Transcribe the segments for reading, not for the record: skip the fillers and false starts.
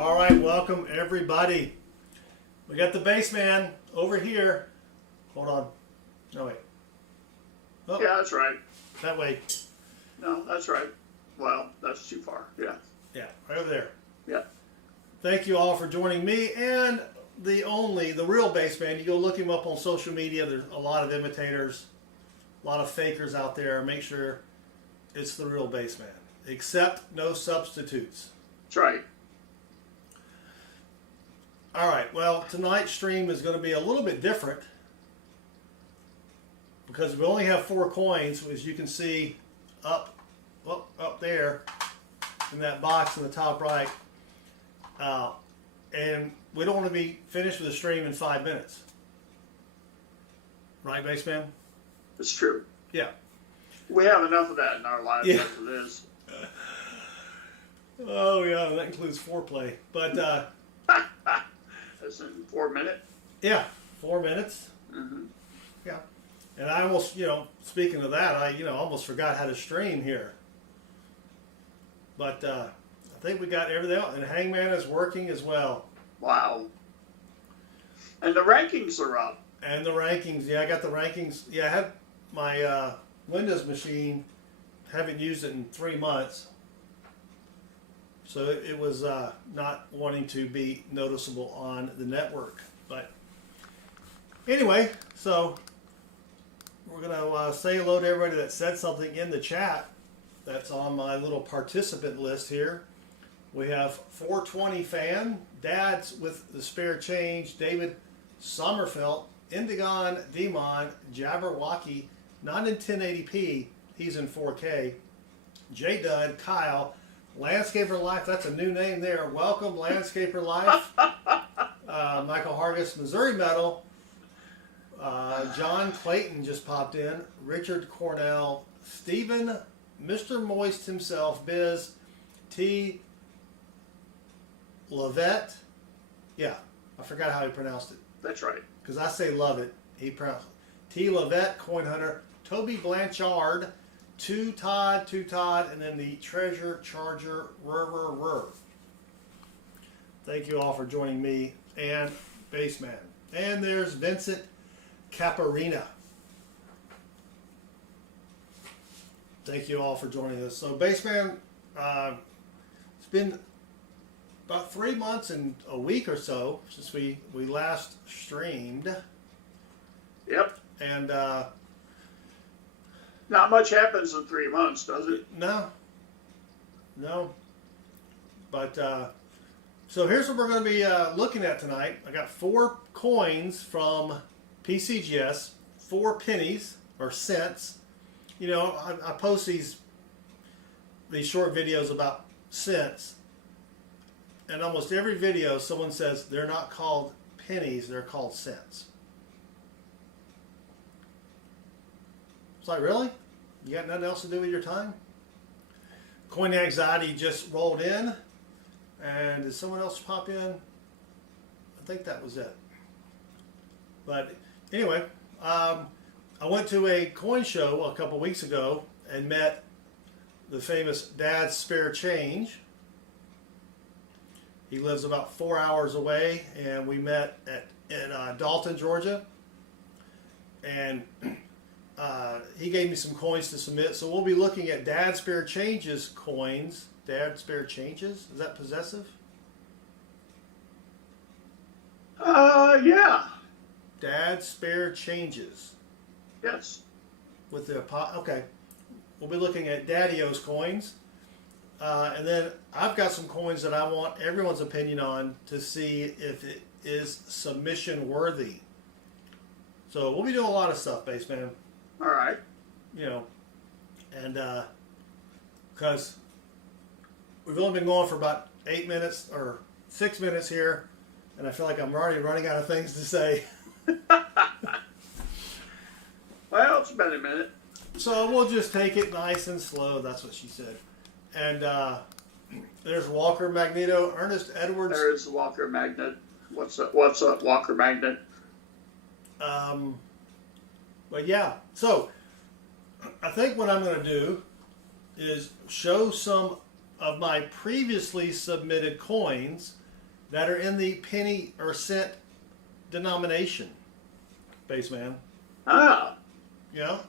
All right, welcome everybody. We got the Bassman over here. Hold on. No, wait. Oh. Yeah, that's right. That way. No, that's right. Well, that's too far. Yeah. Yeah, right over there. Yeah. Thank you all for joining me and the real Bassman. You go look him up on social media. There's a lot of imitators, a lot of fakers out there. Make sure it's the real Bassman. Accept no substitutes. That's right. All right, well, tonight's stream is going to be a little bit different because we only have 4 coins, as you can see up there in that box in the top right. And we don't want to be finished with the stream in 5 minutes. Right, Bassman? It's true. Yeah. We have enough of that in our lives as it is. Oh, yeah, that includes foreplay. But, That's in 4 minutes? Yeah, 4 minutes. Mm-hmm. Yeah. And I almost, speaking of that, I almost forgot how to stream here. But I think we got everything else. And Hangman is working as well. Wow. And the rankings are up. And the rankings, yeah, I got the rankings. Yeah, I had my Windows machine, haven't used it in 3 months. So it was not wanting to be noticeable on the network. But anyway, so we're going to say hello to everybody that said something in the chat. That's on my little participant list here. We have 420 fan, Dad's with the spare change, David Sommerfeld, Indigon, Demon, Jabberwocky, not in 1080p, he's in 4K, J Dud, Kyle, Landscaper Life, that's a new name there. Welcome, Landscaper Life. Michael Hargis, Missouri Metal. John Clayton just popped in. Richard Cornell. Stephen, Mr. Moist himself. Biz. T. Lovett. Yeah, I forgot how he pronounced it. That's right. Because I say love it. He pronounced it. T. Lovett, Coin Hunter. Toby Blanchard. Two Todd, and then the Treasure Charger, Rur. Thank you all for joining me and Bassman. And there's Vincent Caparina. Thank you all for joining us. So Bassman, it's been about 3 months and a week or so since we last streamed. Yep. And not much happens in 3 months, does it? No. But, so here's what we're going to be looking at tonight. I got 4 coins from PCGS, 4 pennies, or cents. I post these short videos about cents. And almost every video, someone says they're not called pennies, they're called cents. It's like, really? You got nothing else to do with your time? Coin Anxiety just rolled in. And did someone else pop in? I think that was it. But anyway, I went to a coin show a couple weeks ago and met the famous Dad's Spare Change. He lives about 4 hours away, and we met at Dalton, Georgia. And he gave me some coins to submit, so we'll be looking at Dad Spare Changes coins. Dad Spare Changes? Is that possessive? Yeah. Dad Spare Changes. Yes. With the okay. We'll be looking at Daddy-O's coins. And then I've got some coins that I want everyone's opinion on to see if it is submission worthy. So we'll be doing a lot of stuff, Bassman. All right. And because we've only been going for about 8 minutes or 6 minutes here, and I feel like I'm already running out of things to say. Well, it's been a minute. So we'll just take it nice and slow. That's what she said. And there's Walker Magneto, Ernest Edwards. There's Walker Magnet. What's up, Walker Magnet? But yeah, so I think what I'm going to do is show some of my previously submitted coins that are in the penny or cent denomination, Bassman. Ah, You know?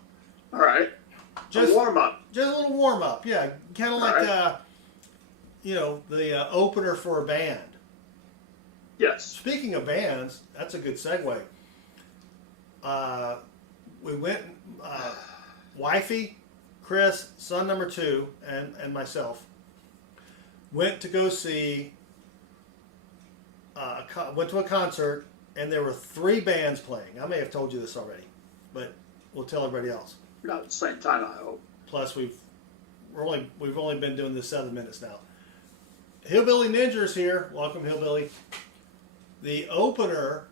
all right. Just a warm up. Just a little warm up, yeah. Kind of like, right. You know, the opener for a band. Yes. Speaking of bands, that's a good segue. We went, wifey, Chris, son number 2, and myself went to go see, went to a concert, and there were 3 bands playing. I may have told you this already, but we'll tell everybody else. Not at the same time, I hope. Plus, we've only been doing this 7 minutes now. Hillbilly Ninja's here. Welcome, Hillbilly. The opener,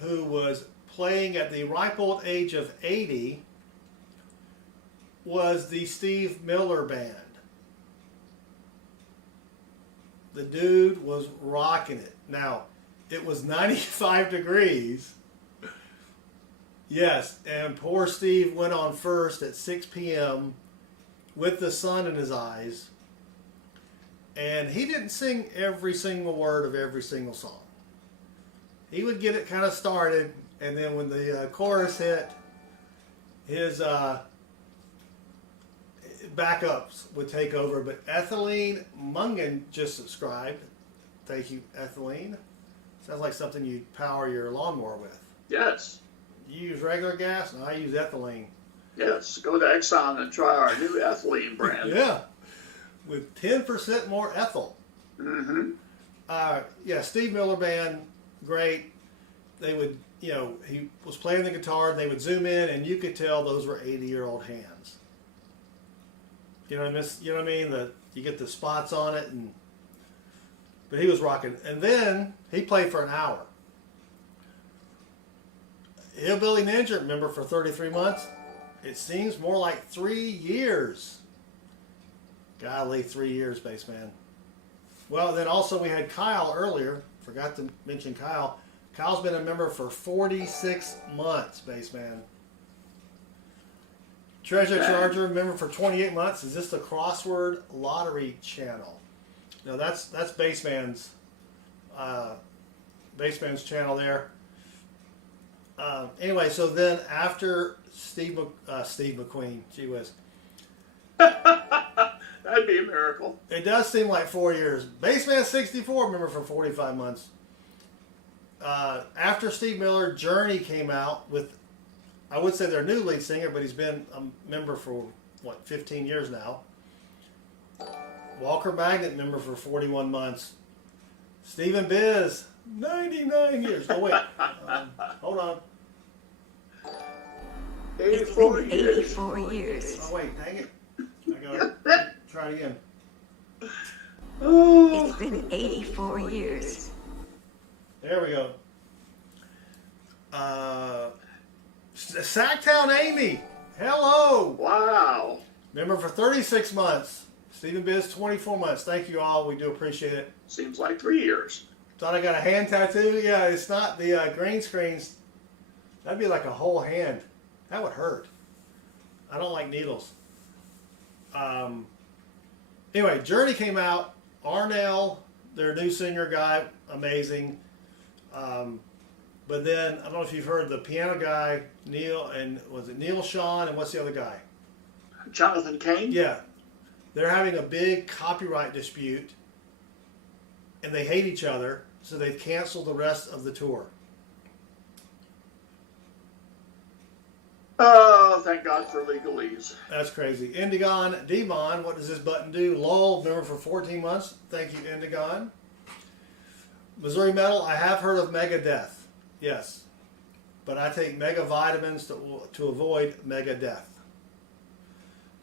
who was playing at the ripe old age of 80, was the Steve Miller Band. The dude was rocking it. Now, it was 95 degrees. Yes, and poor Steve went on first at 6 p.m. with the sun in his eyes. And he didn't sing every single word of every single song. He would get it kind of started, and then when the chorus hit, his backups would take over. But Ethylene Mungan just subscribed. Thank you, Ethylene. Sounds like something you power your lawnmower with. Yes. You use regular gas? No, I use ethylene. Yes. Go to Exxon and try our new ethylene brand. Yeah. With 10% more ethyl. Mm-hmm. Yeah, Steve Miller Band, great. They would, you know, he was playing the guitar, and they would zoom in, and you could tell those were 80-year-old hands. You know what I mean? You get the spots on it, but he was rocking. And then he played for an hour. Hillbilly Ninja, remember, for 33 months? It seems more like 3 years. Golly, 3 years, Bassman. Well, then also we had Kyle earlier. Forgot to mention Kyle. Kyle's been a member for 46 months, Bassman. Treasure Charger, member for 28 months. Is this the Crossword Lottery channel? No, that's Bassman's channel there. Anyway, so then after Steve McQueen, gee whiz. That'd be a miracle. It does seem like 4 years. Bassman64, remember, for 45 months. After Steve Miller, Journey came out with, I would say their new lead singer, but he's been a member for, 15 years now. Walker Magnet, member for 41 months. Stephen Biz, 99 years. Oh, wait. Hold on. 84 years. 84 years. Oh, wait, dang it. I gotta try it again. Oh. It's been 84 years. There we go. Sacktown Amy. Hello. Wow. Member for 36 months. Stephen Biz, 24 months. Thank you all. We do appreciate it. Seems like 3 years. Thought I got a hand tattoo? Yeah, it's not the green screens. That'd be like a whole hand. That would hurt. I don't like needles. Anyway, Journey came out. Arnell, their new singer guy, amazing. But then, I don't know if you've heard the piano guy, Neil, and was it Neil Sean, and what's the other guy? Jonathan Cain? Yeah. They're having a big copyright dispute, and they hate each other, so they've canceled the rest of the tour. Oh, thank God for legalese. That's crazy. Indigon, Demon, what does this button do? Lowell, member for 14 months. Thank you, Indigon. Missouri Metal, I have heard of Megadeth. Yes. But I take mega vitamins to avoid mega death.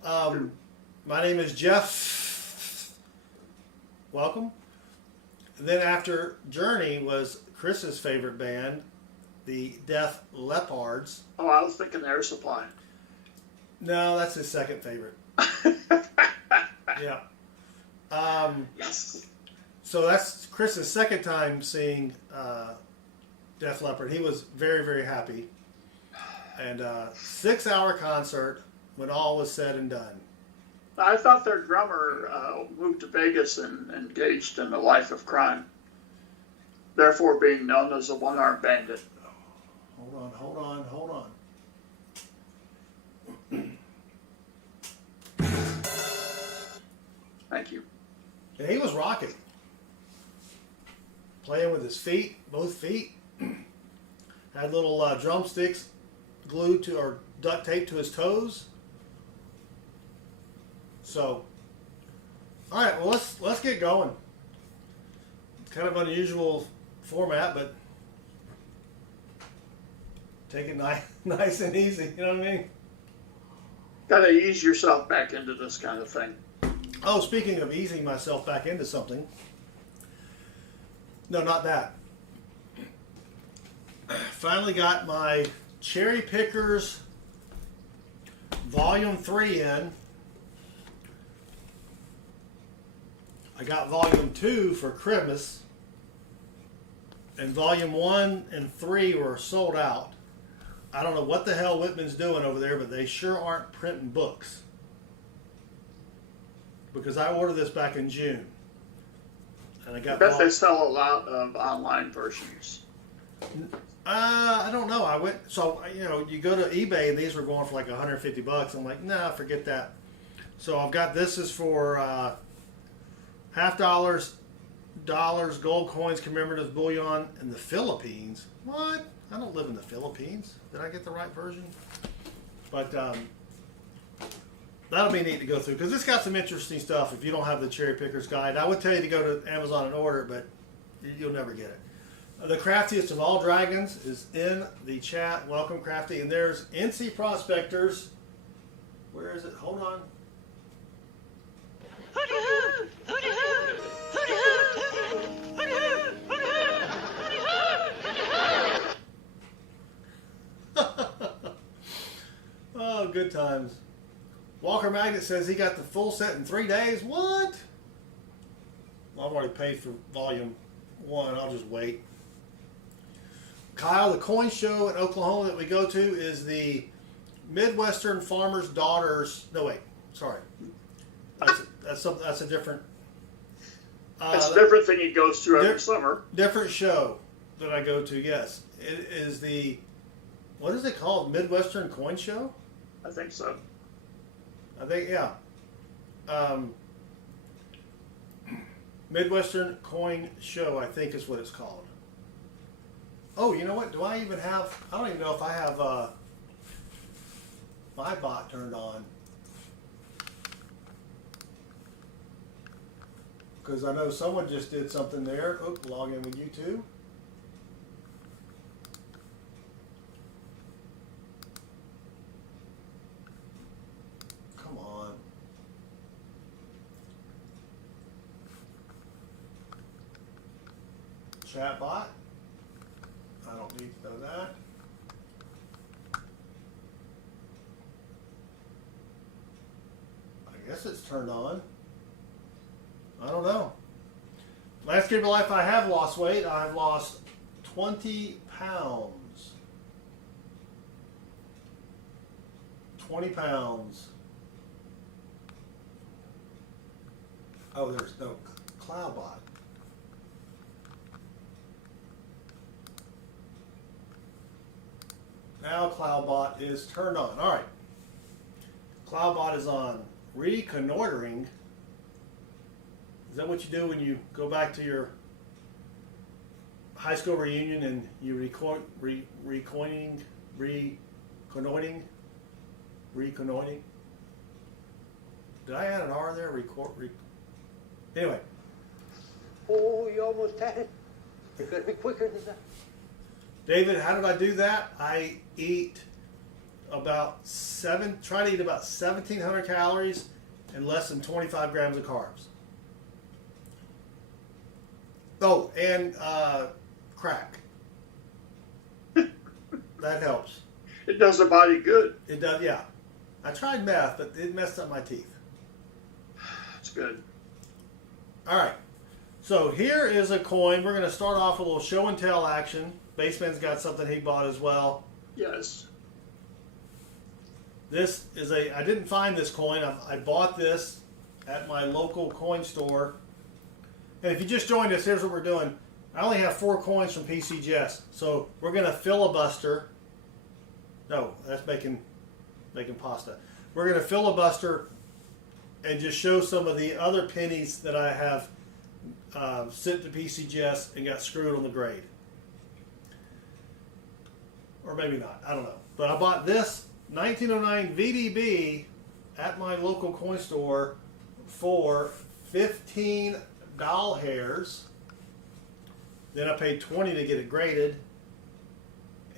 My name is Jeff. Welcome. And then after Journey was Chris's favorite band, the Death Leopards. Oh, I was thinking Air Supply. No, that's his second favorite. Yeah. Yes. So that's Chris's second time seeing Def Leppard. He was very, very happy. And 6-hour concert when all was said and done. I thought their drummer moved to Vegas and engaged in a life of crime, therefore being known as a one-armed bandit. Hold on. Thank you. Yeah, he was rocking. Playing with his feet, both feet. Had little drumsticks glued to or duct taped to his toes. So, all right, well let's get going. It's kind of unusual format, but take it nice and easy. You know what I mean? Got to ease yourself back into this kind of thing. Oh, speaking of easing myself back into something. No, not that. Finally got my Cherry Pickers Volume 3 in. I got Volume 2 for Christmas. And Volume 1 and 3 were sold out. I don't know what the hell Whitman's doing over there, but they sure aren't printing books. Because I ordered this back in June. And I bet they sell a lot of online versions. I don't know. I went, so, you go to eBay and these were going for like $150. I'm like, nah, forget that. So I've got this is for $50, gold coins, commemoratives, bullion in the Philippines. What? I don't live in the Philippines. Did I get the right version? But that'll be neat to go through because it's got some interesting stuff. If you don't have the Cherry Pickers Guide, I would tell you to go to Amazon and order it, but you'll never get it. The Craftiest of All Dragons is in the chat. Welcome, Crafty. And there's NC Prospectors. Where is it? Hold on. Oh, good times. Walker Magnet says he got the full set in 3 days. What? Well, I've already paid for Volume 1. I'll just wait. Kyle, the coin show in Oklahoma that we go to is the Midwestern Farmers' Daughters. No, wait. Sorry. That's a different... It's a different thing he goes to every summer. Different show that I go to, yes. It is the... What is it called? Midwestern Coin Show? I think so. I think, yeah. Midwestern Coin Show, I think is what it's called. Oh, you know what? Do I even have... I don't even know if I have my bot turned on. Because I know someone just did something there. Oh, log in with YouTube. Come on. Chat bot. I don't need to know that. I guess it's turned on. I don't know. Landscape of life, I have lost weight. I've lost 20 pounds. 20 pounds. Oh, there's no CloudBot. Now CloudBot is turned on. All right. CloudBot is on. Reconnoitering. Is that what you do when you go back to your high school reunion and you reconnoitering? Did I add an R there? Anyway. Oh, you almost had it. You're going to be quicker than that. David, how did I do that? I eat try to eat about 1,700 calories and less than 25 grams of carbs. Oh, and crack. That helps. It does the body good. It does, yeah. I tried meth, but it messed up my teeth. It's good. All right. So here is a coin. We're going to start off with a little show and tell action. Bassman's got something he bought as well. Yes. This is I didn't find this coin. I bought this at my local coin store. And if you just joined us, here's what we're doing. I only have 4 coins from PCGS. So we're going to filibuster. No, that's making pasta. We're going to filibuster and just show some of the other pennies that I have sent to PCGS and got screwed on the grade. Or maybe not. I don't know. But I bought this 1909 VDB at my local coin store for 15 doll hairs. Then I paid 20 to get it graded.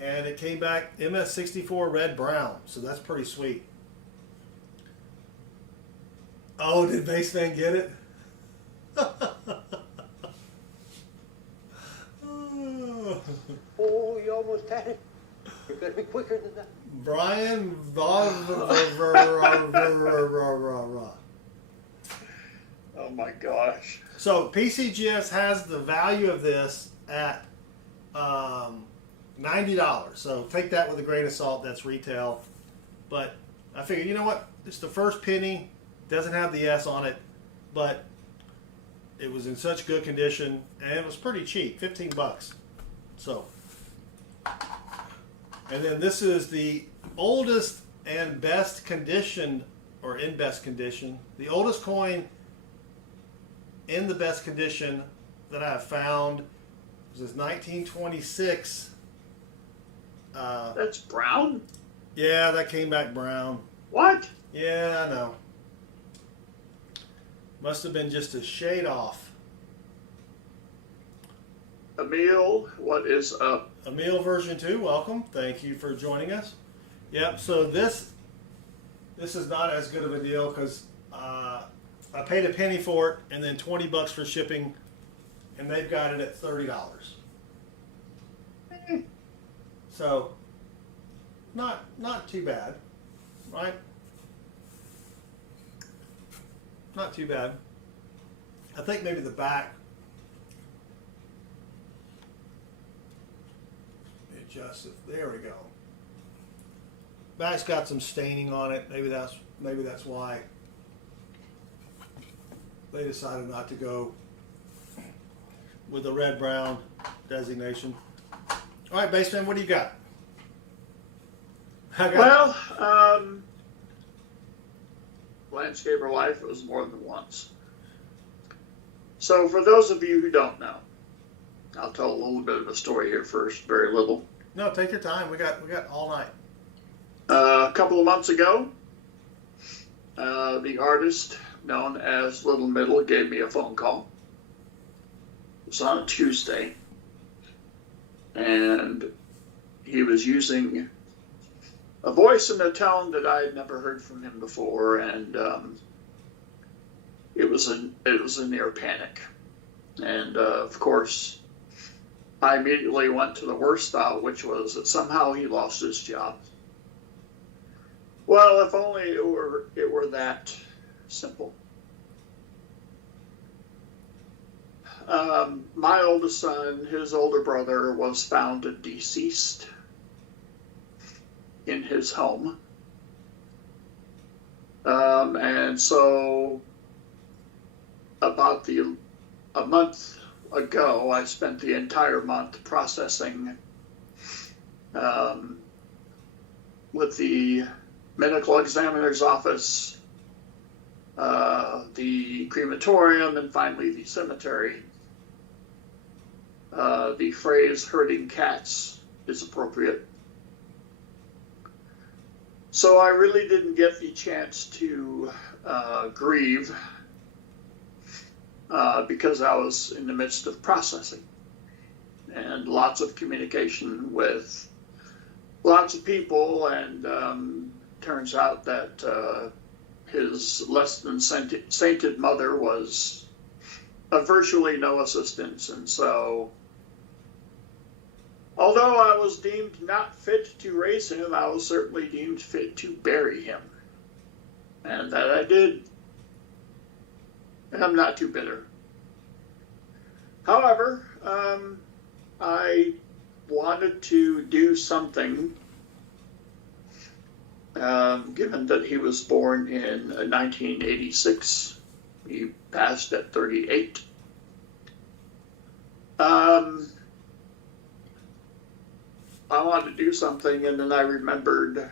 And it came back MS64 red brown. So that's pretty sweet. Oh, did Bassman get it? Oh, you almost had it. You're going to be quicker than that. Brian Oh my gosh. So PCGS has the value of this at $90. So take that with a grain of salt. That's retail. But I figured, you know what? It's the first penny. Doesn't have the S on it, but it was in such good condition and it was pretty cheap, 15 bucks. So, and then this is the oldest and best condition, or in best condition, the oldest coin in the best condition that I have found. This is 1926. That's brown? Yeah, that came back brown. What? Yeah, I know. Must have been just a shade off. Emil, what is up? Emil version 2, welcome. Thank you for joining us. Yep, so this is not as good of a deal because I paid a penny for it and then 20 bucks for shipping, and they've got it at $30. So not too bad, right? Not too bad. I think maybe the back. Adjust it. There we go. Back's got some staining on it. Maybe that's why they decided not to go with the red brown designation. All right, Bassman, what do you got? Well, landscaper life was more than once. So for those of you who don't know, I'll tell a little bit of a story here first, very little. No, take your time. We got all night. A couple of months ago, the artist known as Little Middle gave me a phone call. It was on a Tuesday, and he was using a voice and a tone that I had never heard from him before, and it was a near panic. And of course, I immediately went to the worst thought, which was that somehow he lost his job. Well, if only it were that simple. My oldest son, his older brother, was found deceased in his home. And so about a month ago, I spent the entire month processing with the medical examiner's office, the crematorium, and finally the cemetery. The phrase herding cats is appropriate. So I really didn't get the chance to grieve because I was in the midst of processing and lots of communication with lots of people, and turns out that his less than sainted mother was of virtually no assistance, and so although I was deemed not fit to raise him, I was certainly deemed fit to bury him, and that I did. And I'm not too bitter. However, I wanted to do something given that he was born in 1986. He passed at 38. I wanted to do something, and then I remembered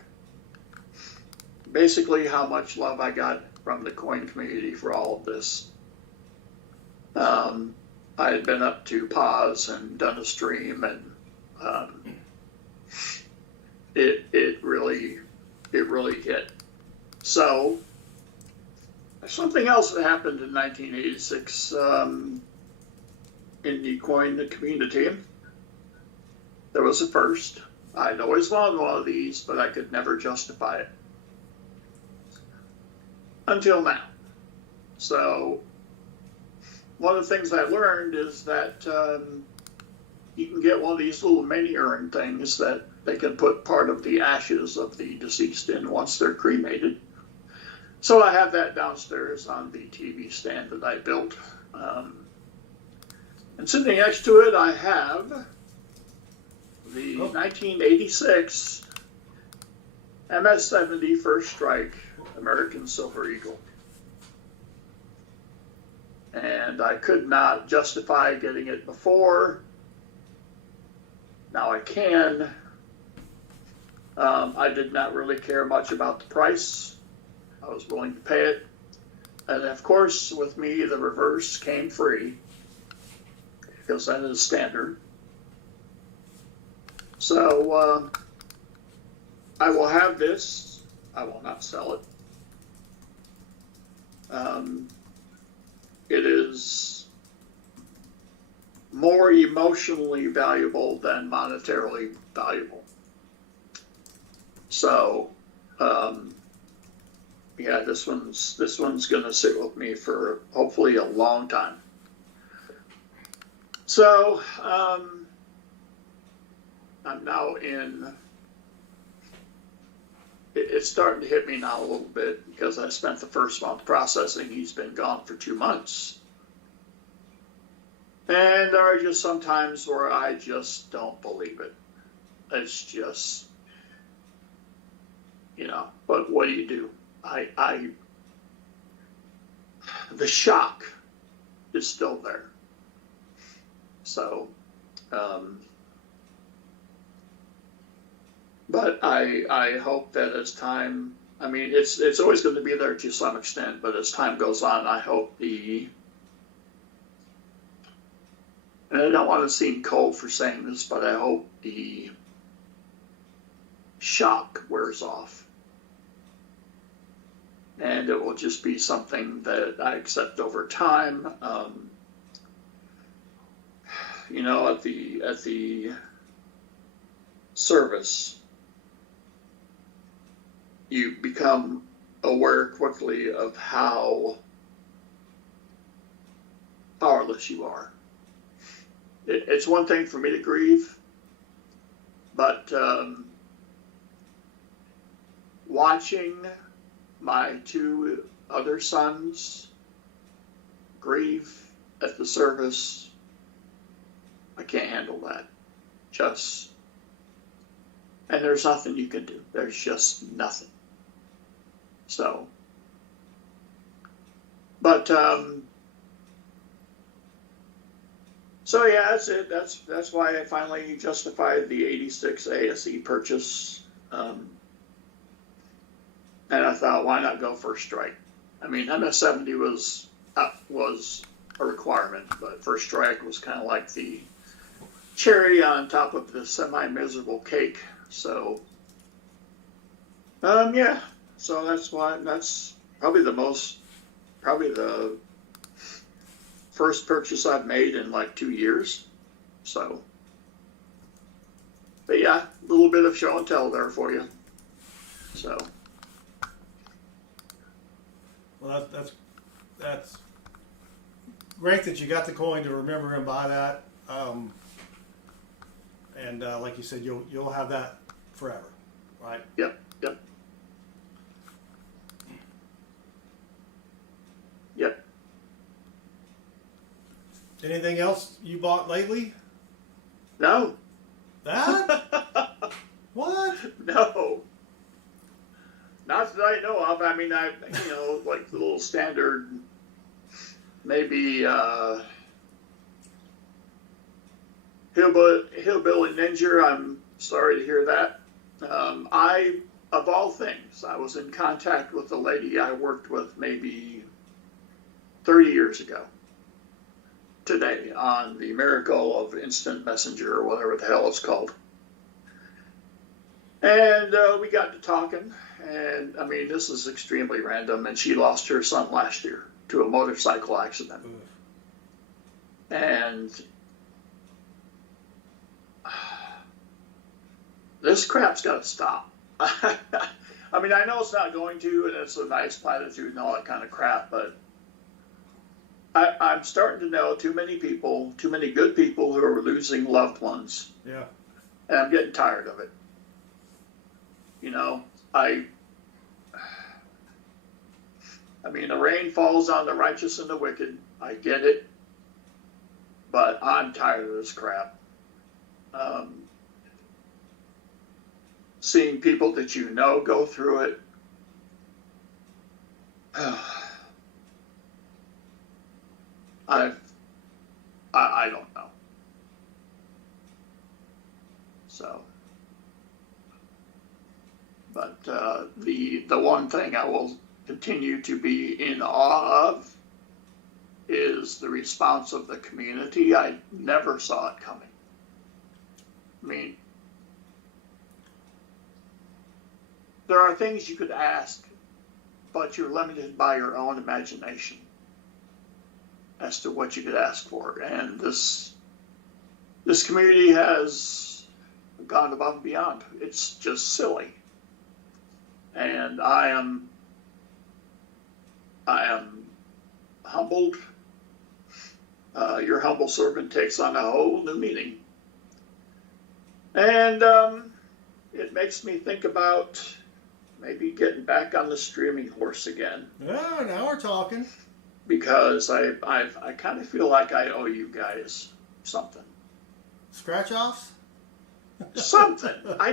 basically how much love I got from the coin community for all of this. I had been up to Pause and done a stream, and it really hit. So something else that happened in 1986 in the coin community. There was a first. I'd always wanted one of these, but I could never justify it until now. So one of the things I learned is that you can get one of these little mini urn things that they can put part of the ashes of the deceased in once they're cremated. So I have that downstairs on the TV stand that I built. And sitting next to it, I have the 1986 MS-70 First Strike American Silver Eagle. And I could not justify getting it before. Now I can. I did not really care much about the price. I was willing to pay it. And of course, with me, the reverse came free, because that is standard. So I will have this. I will not sell it. It is more emotionally valuable than monetarily valuable. So, yeah, this one's gonna sit with me for hopefully a long time. So, I'm now in. It's starting to hit me now a little bit because I spent the first month processing. He's been gone for 2 months. And there are just some times where I just don't believe it. It's just, but what do you do? The shock is still there. So, but I hope that as time, it's always going to be there to some extent, but as time goes on, I hope and I don't want to seem cold for saying this, but I hope the shock wears off. And it will just be something that I accept over time. At the service, you become aware quickly of how powerless you are. It's one thing for me to grieve, but watching my 2 other sons grieve at the service, I can't handle that. And there's nothing you can do. There's just nothing. So, but so yeah, that's it. That's why I finally justified the 86 ASE purchase. And I thought, why not go First Strike? MS-70 was a requirement, but First Strike was kind of like the cherry on top of the semi-miserable cake. So, yeah. So that's probably the first purchase I've made in like 2 years. So, but yeah, a little bit of show and tell there for you. So. Well, that's great that you got the coin to remember and buy that. And like you said, you'll have that forever, right? Yep. Anything else you bought lately? No. That? What? No. Not that I know of. I mean, like the little standard, maybe hillbilly ninja. I'm sorry to hear that. Of all things, I was in contact with a lady I worked with maybe 30 years ago today on the miracle of instant messenger or whatever the hell it's called. And we got to talking, and I mean, this is extremely random, and she lost her son last year to a motorcycle accident. And this crap's got to stop. I mean, I know it's not going to, and it's a nice platitude and all that kind of crap, but I'm starting to know too many people, too many good people who are losing loved ones. Yeah. And I'm getting tired of it. You know, I mean, the rain falls on the righteous and the wicked. I get it. But I'm tired of this crap. Seeing people that you know go through it. I don't know. So, but the one thing I will continue to be in awe of is the response of the community. I never saw it coming. I mean, there are things you could ask, but you're limited by your own imagination as to what you could ask for. And this community has gone above and beyond. It's just silly. And I am humbled. Your humble servant takes on a whole new meaning. And it makes me think about maybe getting back on the streaming horse again. Oh, now we're talking. Because I kind of feel like I owe you guys something. Scratch offs? Something. I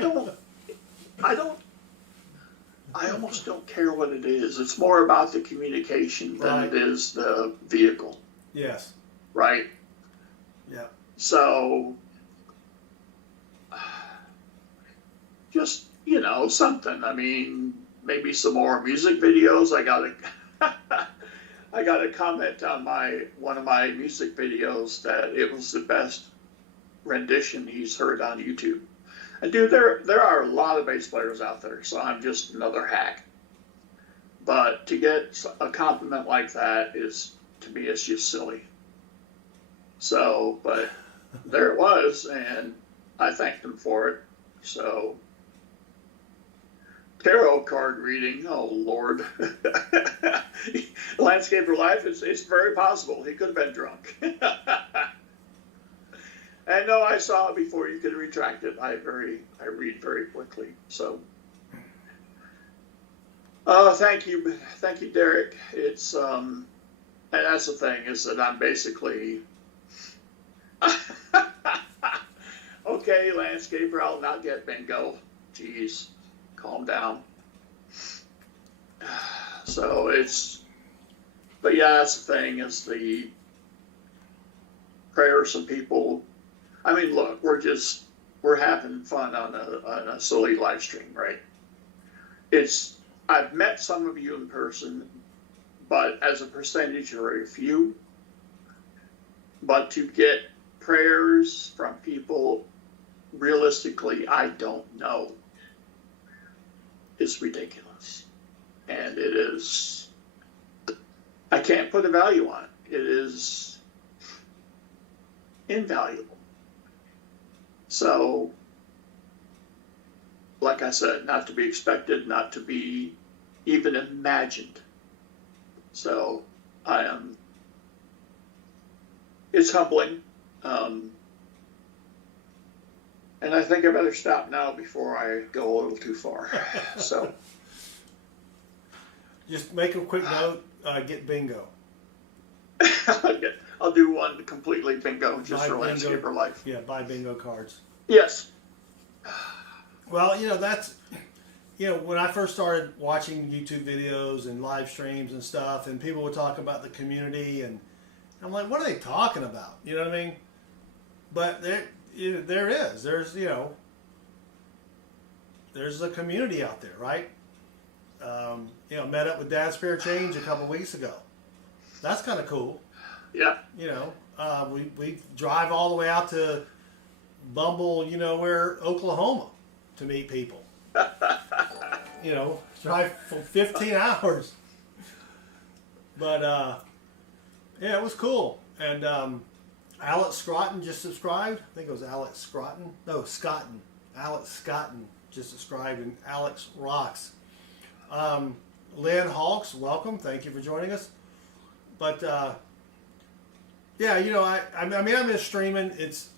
almost don't care what it is. It's more about the communication than Right. it is the vehicle. Yes. Right? Yeah. So, just, something. I mean, maybe some more music videos. I got a comment on one of my music videos that it was the best rendition he's heard on YouTube. And dude, there are a lot of bass players out there, so I'm just another hack. But to get a compliment like that is, to me, it's just silly. So, but there it was, and I thanked him for it. So, tarot card reading, oh Lord. Landscaper life, it's very possible. He could have been drunk. And no, I saw it before you could retract it. I read very quickly. So, thank you, Derek. It's and that's the thing, is that I'm basically okay, landscaper. I'll not get bingo. Jeez, calm down. So but yeah, that's the thing, is the prayers from people. I mean, look, we're having fun on a silly live stream, right? I've met some of you in person, but as a percentage, very few. But to get prayers from people, realistically, I don't know, is ridiculous. And it is, I can't put a value on it. It is invaluable. So, like I said, not to be expected, not to be even imagined. So, it's humbling. And I think I better stop now before I go a little too far. So, Just make a quick note, get bingo. I'll do one completely bingo just for Buy bingo. landscaper life. Yeah, buy bingo cards. Yes. Well, you know, when I first started watching YouTube videos and live streams and stuff, and people would talk about the community, and I'm like, what are they talking about? You know what I mean? But there is. There's, you know, there's a community out there, right? You know, met up with Dad Spare Change a couple weeks ago. That's kind of cool. Yeah. You know, we drive all the way out to Bumble, you know, where Oklahoma to meet people. You know, drive for 15 hours. But yeah, it was cool. And Alex Scrotten just subscribed. I think it was Alex Scrotten. No, Scotton. Alex Scotton just subscribed, and Alex rocks. Lynn Hawks, welcome. Thank you for joining us. But yeah, you know, I mean, I'm just streaming. It's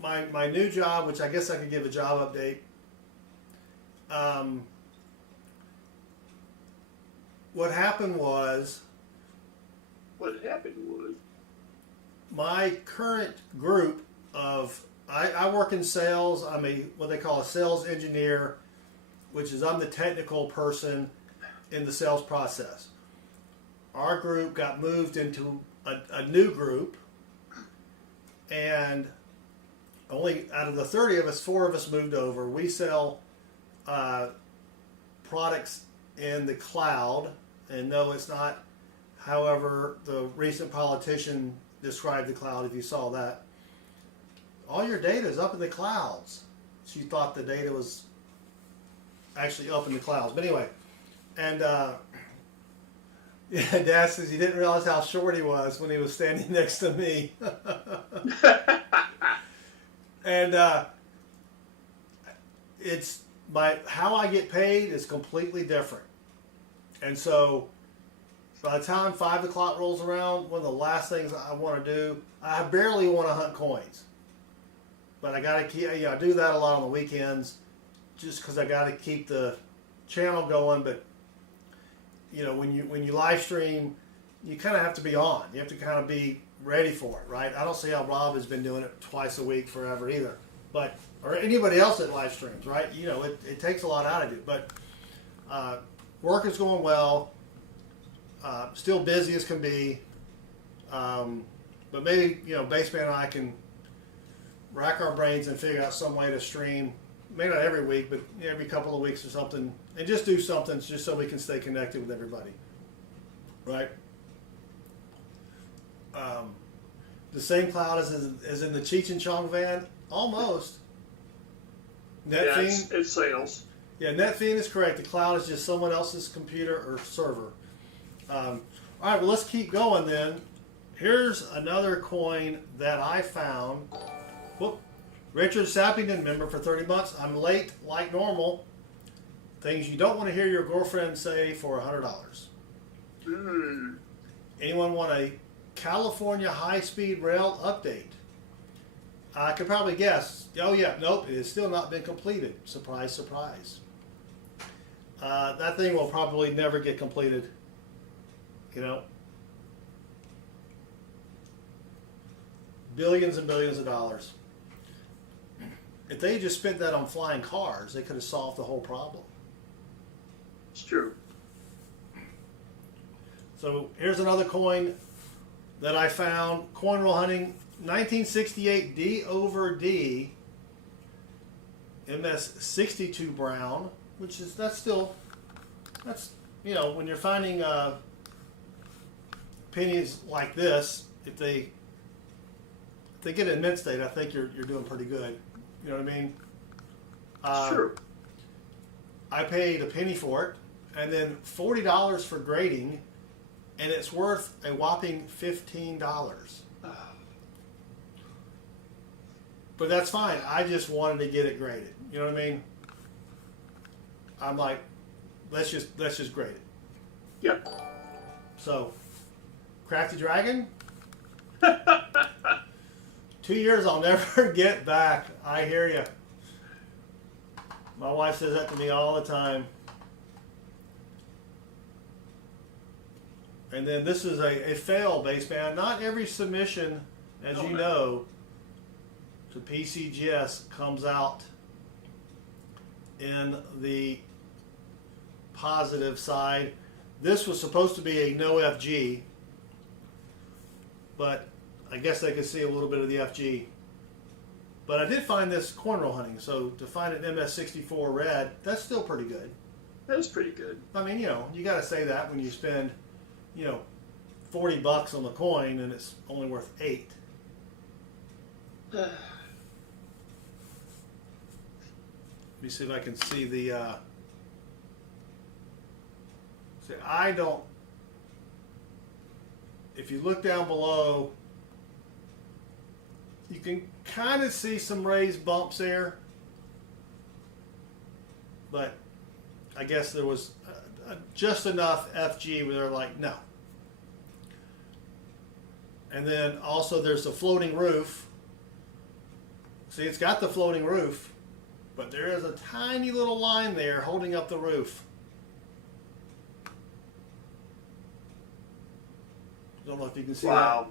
my new job, which I guess I could give a job update. What happened was my current group of I work in sales. I'm what they call a sales engineer, which is I'm the technical person in the sales process. Our group got moved into a new group, and only out of the 30 of us, 4 of us moved over. We sell products in the cloud, and no, it's not however the recent politician described the cloud, if you saw that. All your data is up in the clouds. She thought the data was actually up in the clouds. But anyway, and yeah, Dad says he didn't realize how short he was when he was standing next to me. And it's how I get paid is completely different. And so by the time 5 o'clock rolls around, one of the last things I want to do, I barely want to hunt coins. But I got to keep, I do that a lot on the weekends just because I got to keep the channel going. But, you know, when you live stream, you kind of have to be on. You have to kind of be ready for it, right? I don't see how Rob has been doing it twice a week forever either. But, or anybody else that live streams, right? You know, it takes a lot out of you. But work is going well. Still busy as can be. But maybe, you know, Bassman and I can rack our brains and figure out some way to stream, maybe not every week, but every couple of weeks or something, and just do something just so we can stay connected with everybody, right? The same cloud as in the Cheech and Chong van, almost. Yeah, it's sales. Yeah, NetFiend is correct. The cloud is just someone else's computer or server. All right, well, let's keep going then. Here's another coin that I found. Whoop. Richard Sappington, member for 30 months. I'm late like normal. Things you don't want to hear your girlfriend say for $100. Anyone want a California high-speed rail update? I could probably guess. Oh yeah, nope, it has still not been completed. Surprise, surprise. That thing will probably never get completed. You know, billions and billions of dollars. If they just spent that on flying cars, they could have solved the whole problem. It's true. So here's another coin that I found. Coin roll hunting, 1968 D over D, MS62 brown, which is that's you know, when you're finding pennies like this, if they get in mint state, I think you're doing pretty good. You know what I mean? Sure. I paid a penny for it, and then $40 for grading, and it's worth a whopping $15. But that's fine. I just wanted to get it graded. You know what I mean? I'm like, let's just grade it. Yep. So, Crafty Dragon. 2 years I'll never get back. I hear you. My wife says that to me all the time. And then this is a fail Bassman. Not every submission, as you know, to PCGS comes out in the positive side. This was supposed to be a no FG, but I guess I could see a little bit of the FG. But I did find this corn roll hunting, so to find an MS64 red, that's still pretty good. That's pretty good. I mean, you know, you got to say that when you spend, you know, $40 on the coin and it's only worth 8. Let me see if I can see the. See, I don't. If you look down below, you can kind of see some raised bumps there, but I guess there was just enough FG where they're like, no. And then also there's a floating roof. See, it's got the floating roof, but there is a tiny little line there holding up the roof. Don't know if you can see Wow.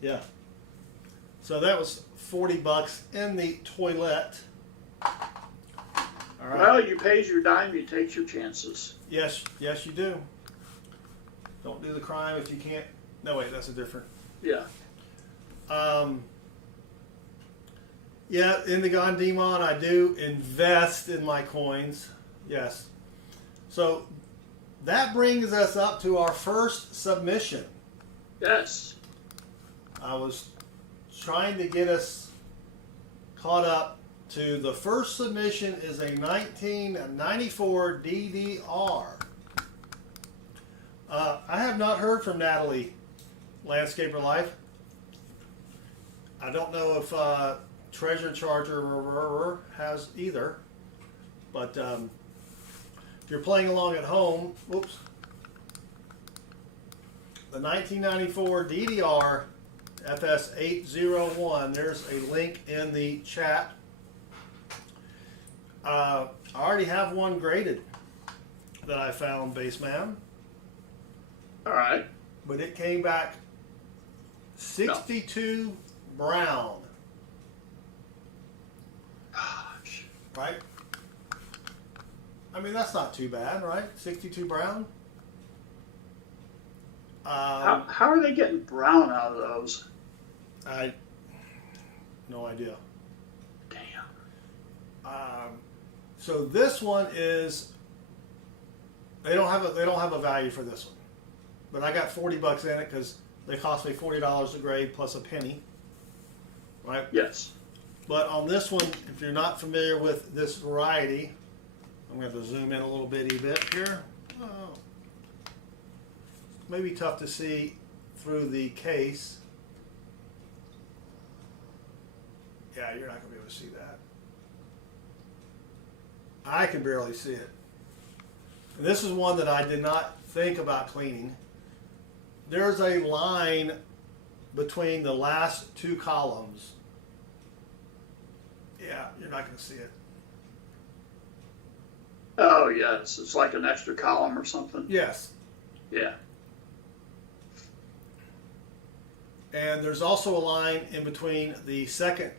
that. Yeah. So that was $40 in the toilet. All right. Well, you pays your dime, you takes your chances. Yes, yes, you do. Don't do the crime if you can't. No, wait, that's a different. Yeah. Yeah, in the Gone Demon, I do invest in my coins. Yes. So that brings us up to our first submission. Yes. I was trying to get us caught up to the first submission is a 1994 DDR. I have not heard from Natalie Landscaper Life. I don't know if Treasure Charger has either, but if you're playing along at home, whoops, the 1994 DDR FS801, there's a link in the chat. I already have one graded that I found, Bassman. All right. But it came back 62 brown. Gosh. Right? I mean, that's not too bad, right? 62 brown. How are they getting brown out of those? No idea. Damn. So this one is they don't have a value for this one, but I got $40 in it because they cost me $40 a grade plus a penny, right? Yes. But on this one, if you're not familiar with this variety, I'm going to have to zoom in a little bit here. Oh. Maybe tough to see through the case. Yeah, you're not going to be able to see that. I can barely see it. And this is one that I did not think about cleaning. There's a line between the last two columns. Yeah, you're not going to see it. Oh, yes. It's like an extra column or something. Yes. Yeah. And there's also a line in between the second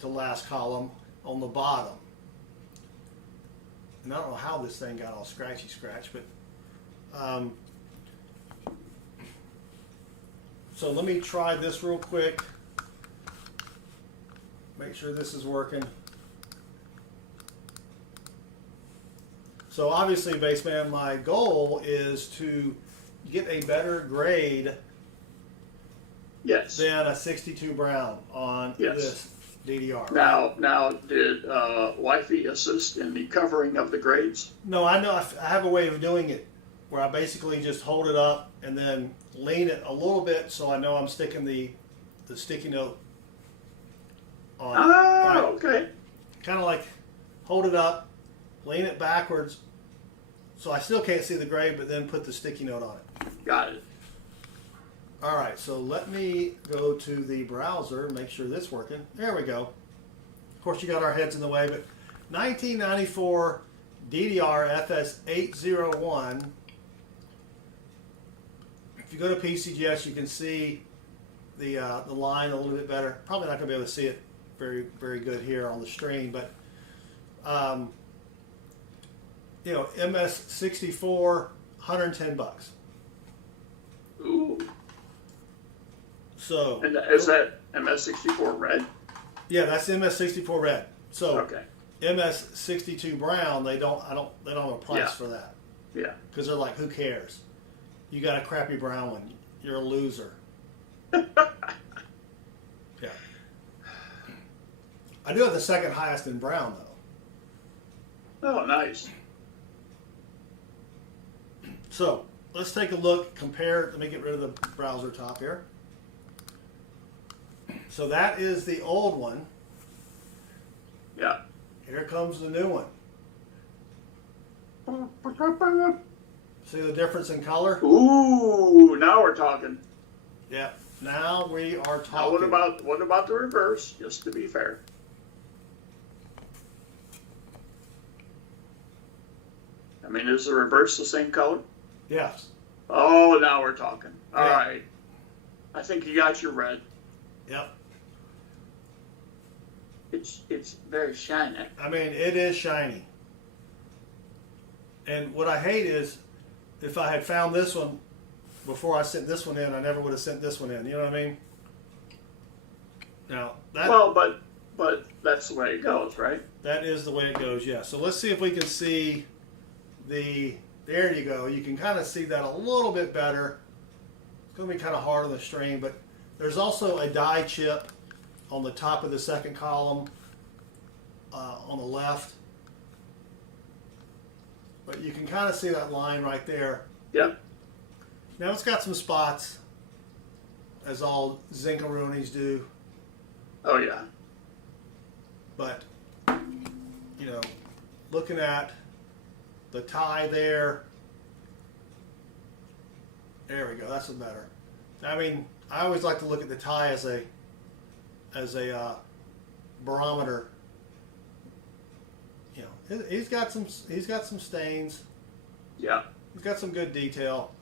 to last column on the bottom. And I don't know how this thing got all scratchy, but so let me try this real quick. Make sure this is working. So obviously, Bassman, my goal is to get a better grade Yes. than a 62 brown on Yes. this DDR. Now, did Wifey assist in the covering of the grades? No, I know. I have a way of doing it where I basically just hold it up and then lean it a little bit so I know I'm sticking the sticky note on. Oh, okay. Kind of like hold it up, lean it backwards so I still can't see the grade, but then put the sticky note on it. Got it. All right, so let me go to the browser and make sure this is working. There we go. Of course, you got our heads in the way, but 1994 DDR FS801. If you go to PCGS, you can see the line a little bit better. Probably not going to be able to see it very, very good here on the stream, but you know, MS64, $110. Ooh. So. And is that MS64 red? Yeah, that's MS64 red. So. Okay. MS62 brown, they don't have a price for that. Yeah. Because they're like, who cares? You got a crappy brown one. You're a loser. Yeah. I do have the second highest in brown, though. Oh, nice. So, let's take a look, compare. Let me get rid of the browser top here. So, that is the old one. Yeah. Here comes the new one. See the difference in color? Ooh, now we're talking. Yeah. Now we are talking. Now what about the reverse, just to be fair? I mean, is the reverse the same color? Yes. Oh, now we're talking. All Yeah. right. I think you got your red. Yep. It's very shiny. I mean, it is shiny. And what I hate is, if I had found this one before I sent this one in, I never would have sent this one in. You know what I mean? Now that Well, but that's the way it goes, right? that is the way it goes. Yeah. So let's see if we can see the. There you go. You can kind of see that a little bit better. It's going to be kind of hard on the stream, but there's also a die chip on the top of the second column on the left. But you can kind of see that line right there. Yep. Now it's got some spots, as all Zincaroonies do. Oh yeah. But, you know, looking at the tie there, there we go, that's a better. I mean, I always like to look at the tie as a barometer. You know, he's got some stains. Yeah. He's got some good detail.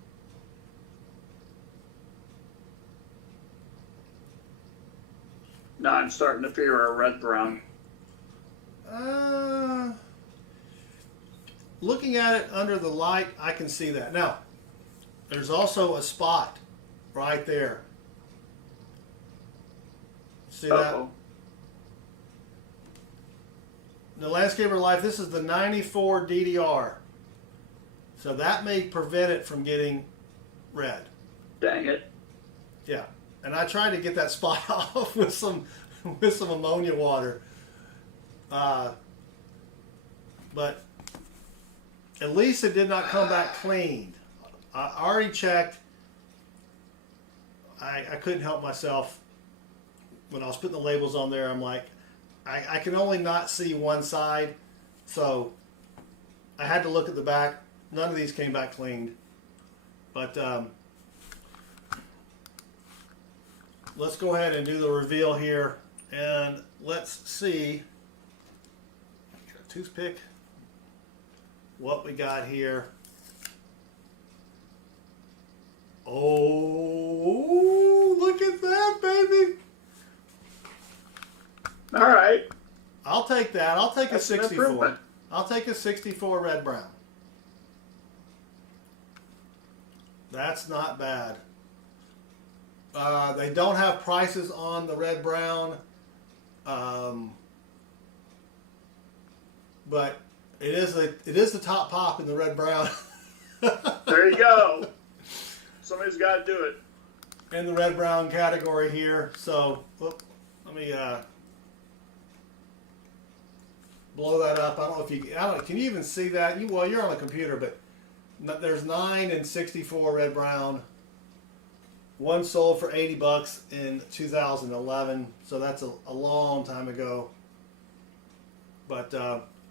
Now I'm starting to fear a red brown. Looking at it under the light, I can see that. Now, there's also a spot right there. See that? Uh-oh. The Landscaper Life, this is the 94 DDR. So that may prevent it from getting red. Dang it. Yeah. And I tried to get that spot off with some ammonia water. But at least it did not come back cleaned. I already checked. I couldn't help myself. When I was putting the labels on there, I'm like, I can only not see one side. So I had to look at the back. None of these came back cleaned. But let's go ahead and do the reveal here. And let's see. Got a toothpick. What we got here. Oh, look at that, baby. All right. I'll take that. I'll take That's a an 64. improvement. I'll take a 64 red brown. That's not bad. They don't have prices on the red brown, but it is the top pop in the red brown. There you go. Somebody's got to do it. In the red brown category here. So let me blow that up. I don't know if you can you even see that? Well, you're on a computer, but there's 9 and 64 red brown. One sold for $80 in 2011, so that's a long time ago. But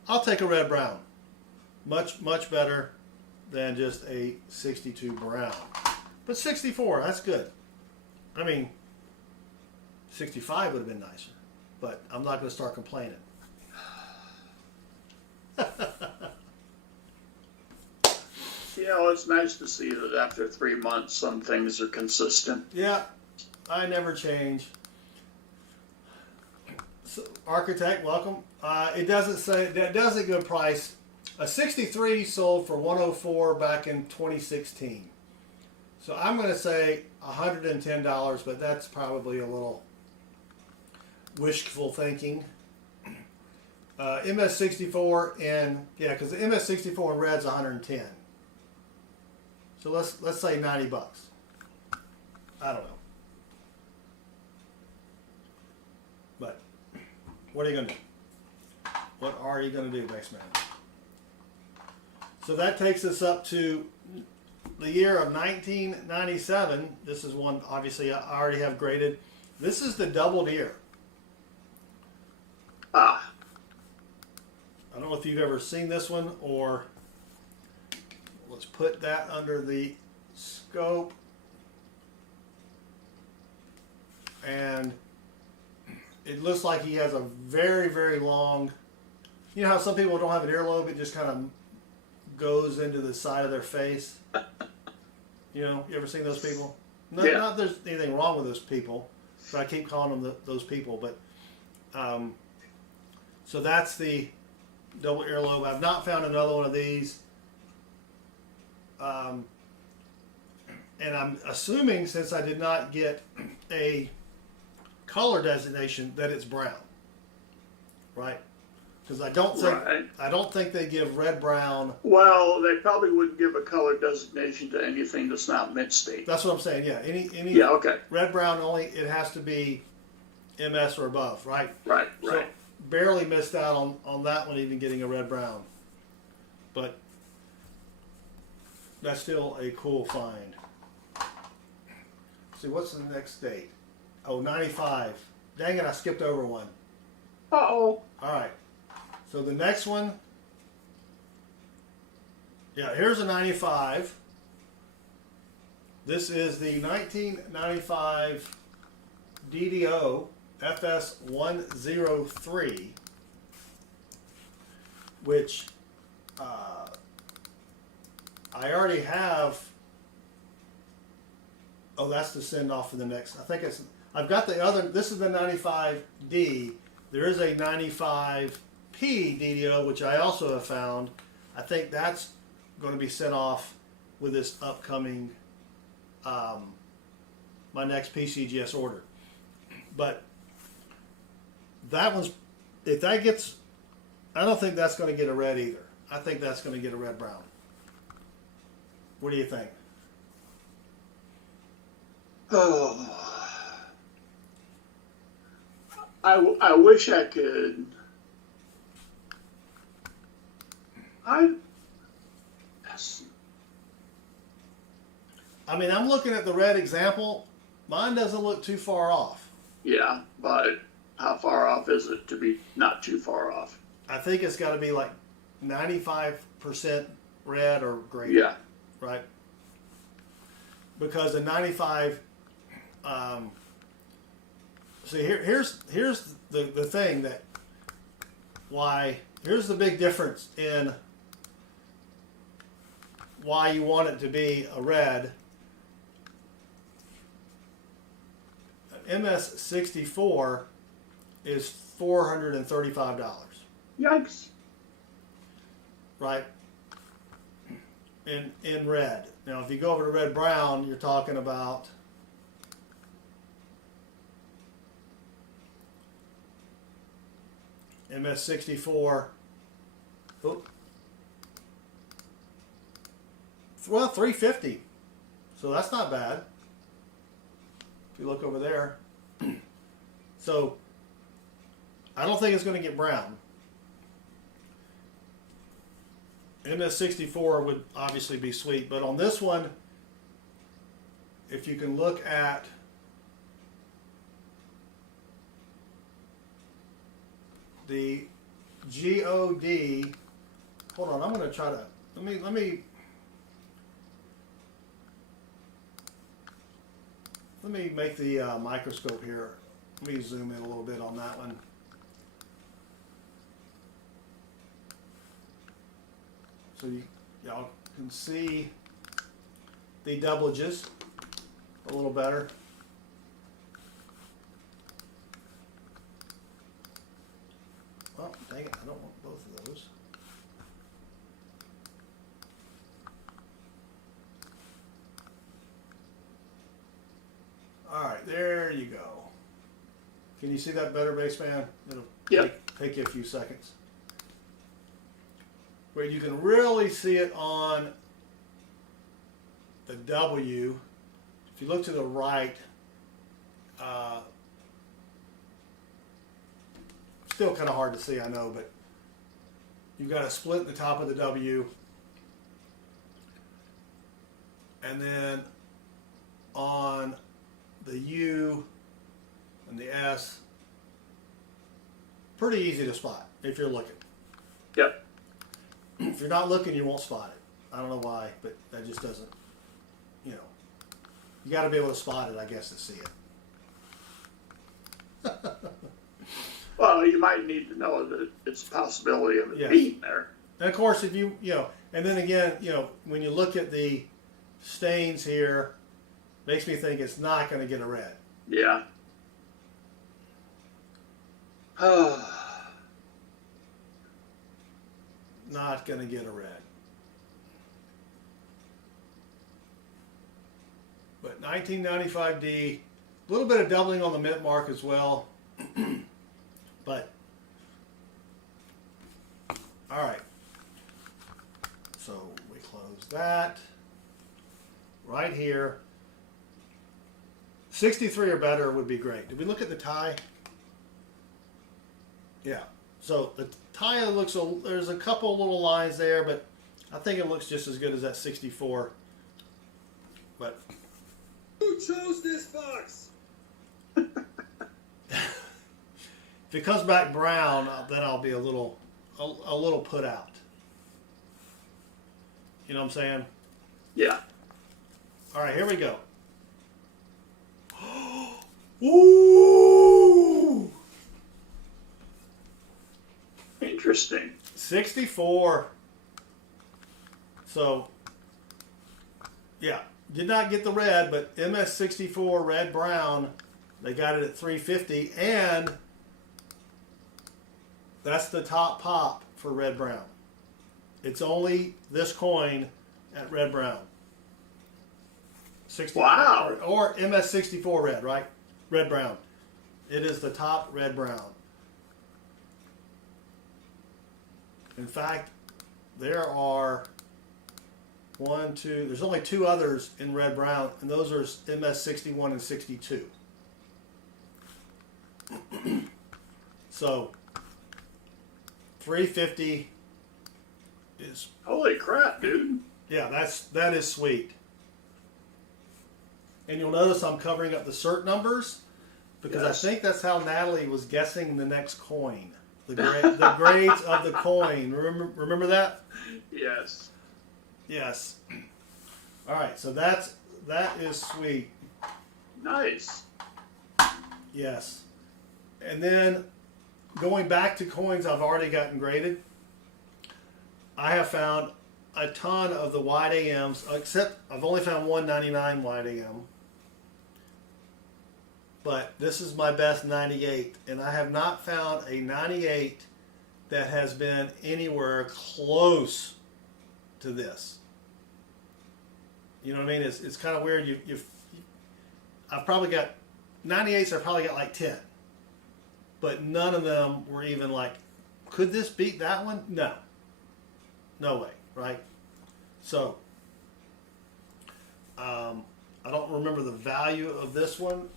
I'll take a red brown. Much better than just a 62 brown. But 64, that's good. I mean, 65 would have been nicer, but I'm not going to start complaining. You know, it's nice to see that after 3 months, some things are consistent. Yeah, I never change. So, Architect, welcome. It doesn't say, that doesn't give a price A 63 sold for 104 back in 2016. So I'm going to say $110, but that's probably a little wishful thinking. MS64 and because the MS64 in red's 110. So let's say $90. I don't know. But what are you going to do? What are you going to do, Bassman? So that takes us up to the year of 1997. This is one, obviously, I already have graded. This is the doubled ear. I don't know if you've ever seen this one, or let's put that under the scope. And it looks like he has a very, very long, you know how some people don't have an earlobe, it just kind of goes into the side of their face. You know, you ever seen those people? Not that there's anything wrong with those people, but I keep calling them those people. But so that's the double earlobe. I've not found another one of these. And I'm assuming, since I did not get a color designation, that it's brown, right? Because I don't think they give red brown. Well, they probably wouldn't give a color designation to anything that's not mint state. That's what I'm saying. Yeah, any okay. Red brown only. It has to be MS or above, right? Right. So barely missed out on that one, even getting a red brown, but that's still a cool find. See, what's the next date? Oh, 95. Dang it, I skipped over one. Uh-oh. All right. So the next one, here's a 95. This is the 1995 DDO FS103, which I already have. Oh, that's the send off for the next. I think I've got the other. This is the 95D. There is a 95P DDO, which I also have found. I think that's going to be sent off with this upcoming, my next PCGS order. But that one's, if that gets, I don't think that's going to get a red either. I think that's going to get a red brown. What do you think? Oh, I wish I could. I mean, I'm looking at the red example. Mine doesn't look too far off. Yeah, but how far off is it to be not too far off? I think it's got to be like 95% red or greater. Yeah. Right? Because a 95, see, here's the thing that, here's the big difference in why you want it to be a red. An MS64 is $435. Yikes. Right? In red. Now, if you go over to red brown, you're talking about MS64. Oh, well, $350. So that's not bad. If you look over there. So I don't think it's going to get brown. MS64 would obviously be sweet, but on this one, if you can look at the GOD, hold on, I'm going to try to, let me make the microscope here. Let me zoom in a little bit on that one. So y'all can see the doublages a little better. Oh, dang it, I don't want both of those. Can you see that better, Bassman? It'll Yep. take you a few seconds. Where you can really see it on the W. If you look to the right, still kind of hard to see, I know, but you've got a split in the top of the W. And then on the U and the S, pretty easy to spot if you're looking. Yep. If you're not looking, you won't spot it. I don't know why, but that just doesn't, you know. You got to be able to spot it, I guess, to see it. Well, you might need to know that it's a possibility of it Yes. being there. And of course, if you know, and then again, you know, when you look at the stains here, makes me think it's not going to get a red. Yeah. Not going to get a red. But 1995D, a little bit of doubling on the mint mark as well. But, all right. So we close that. Right here. 63 or better would be great. Did we look at the tie? Yeah. So the tie looks, there's a couple little lines there, but I think it looks just as good as that 64. But who chose this box? if it comes back brown, then I'll be a little put out. You know what I'm saying? Yeah. All right, here we go. Ooh! Interesting. 64. So, yeah, did not get the red, but MS64 red brown, they got it at 350, and that's the top pop for red brown. It's only this coin at red brown. 64, Wow. or MS64 red, right? Red brown. It is the top red brown. In fact, there are there's only two others in red brown, and those are MS61 and 62. So 350 is, Holy crap, dude. yeah, that is sweet. And you'll notice I'm covering up the cert numbers because Yes. I think that's how Natalie was guessing the next coin. The grades of the coin. Remember that? Yes. Yes. All right, so that is sweet. Nice. Yes. And then going back to coins I've already gotten graded, I have found a ton of the wide AMs, except I've only found 199 wide AM. But this is my best 98, and I have not found a 98 that has been anywhere close to this. You know what I mean? It's kind of weird. I've probably got 98s. I've probably got like 10, but none of them were even like, could this beat that one? No, no way, right? So I don't remember the value of this one.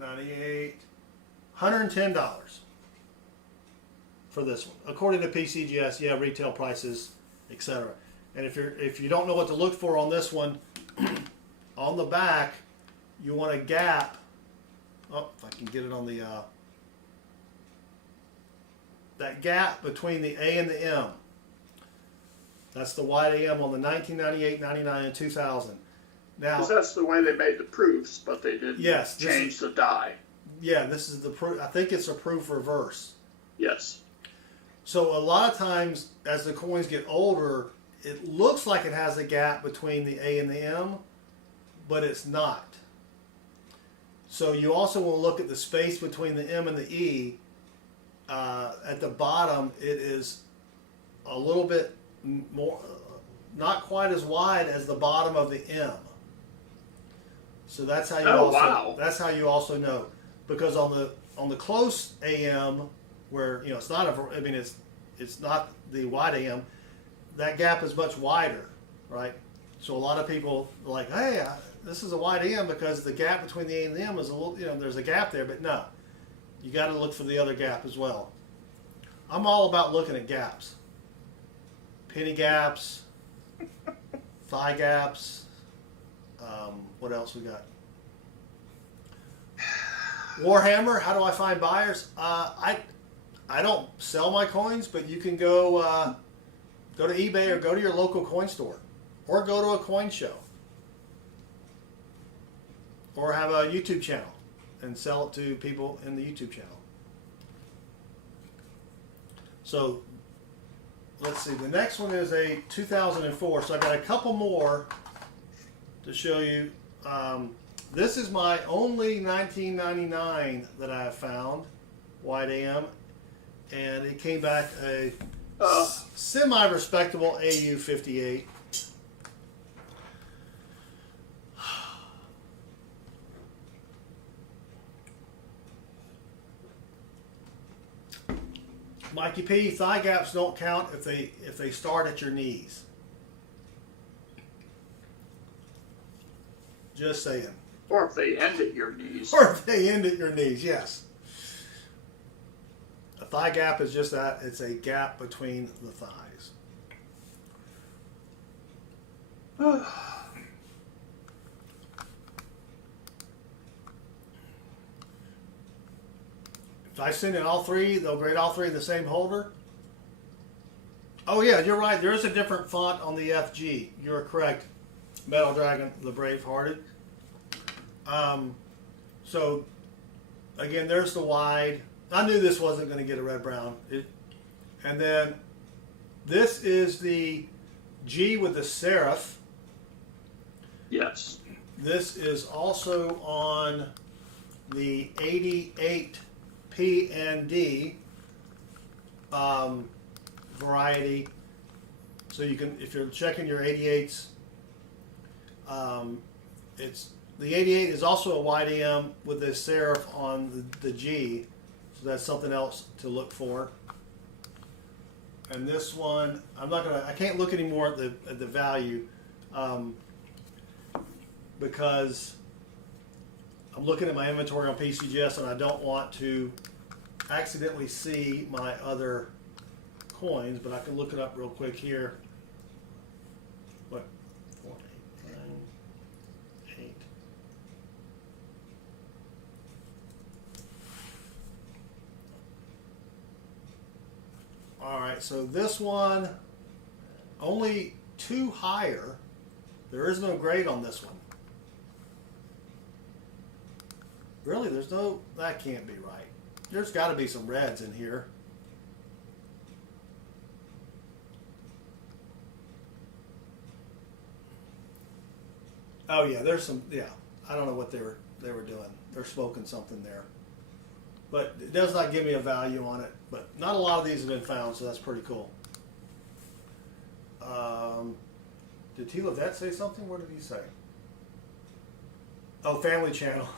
98, $110 for this one, according to PCGS. Yeah, retail prices, etc. And if you don't know what to look for on this one, on the back, you want a gap. Oh, if I can get it on the that gap between the A and the M. That's the wide AM on the 1998, 99, and 2000. Now, Because that's the way they made the proofs, but they didn't change the die. Yeah, this is the proof. I think it's a proof reverse. Yes. So a lot of times, as the coins get older, it looks like it has a gap between the A and the M, but it's not. So you also want to look at the space between the M and the E. At the bottom, it is a little bit more, not quite as wide as the bottom of the M. So that's how you that's how you also know. because on the close AM, where it's not it's not the wide AM, that gap is much wider, right? So a lot of people are like, hey, this is a wide AM because the gap between the A and the M is a little, there's a gap there, but no, you got to look for the other gap as well. I'm all about looking at gaps, penny gaps, thigh gaps. What else we got? Warhammer. How do I find buyers? I don't sell my coins, but you can go to eBay or go to your local coin store, or go to a coin show, or have a YouTube channel and sell it to people in the YouTube channel. So let's see. The next one is a 2004. So I got a couple more to show you. This is my only 1999 that I have found, wide AM, and it came back a semi-respectable AU-58. Mikey P, thigh gaps don't count if they start at your knees. Just saying. Or if they end at your knees. Or if they end at your knees, yes. A thigh gap is just that. It's a gap between the thighs. If I send in all three, they'll grade all three in the same holder. Oh yeah, you're right. There is a different font on the FG. You're correct. Metal Dragon, the Brave-Hearted. So again, there's the wide. I knew this wasn't going to get a red brown. And then this is the G with the serif. Yes. This is also on the 88 P and D variety. So you can, if you're checking your 88s, it's the 88 is also a wide AM with the serif on the G, so that's something else to look for. And this one, I can't look anymore at the value because I'm looking at my inventory on PCGS and I don't want to accidentally see my other coins, but I can look it up real quick here. What? 4, 8, 9, 8. All right, so this one, only 2 higher. There is no grade on this one. Really, there's no, that can't be right. There's got to be some reds in here. Oh yeah, there's some, yeah. I don't know what they were doing. They're smoking something there. But it does not give me a value on it. But not a lot of these have been found, so that's pretty cool. Did T. Levette say something? What did he say? Oh, Family Channel.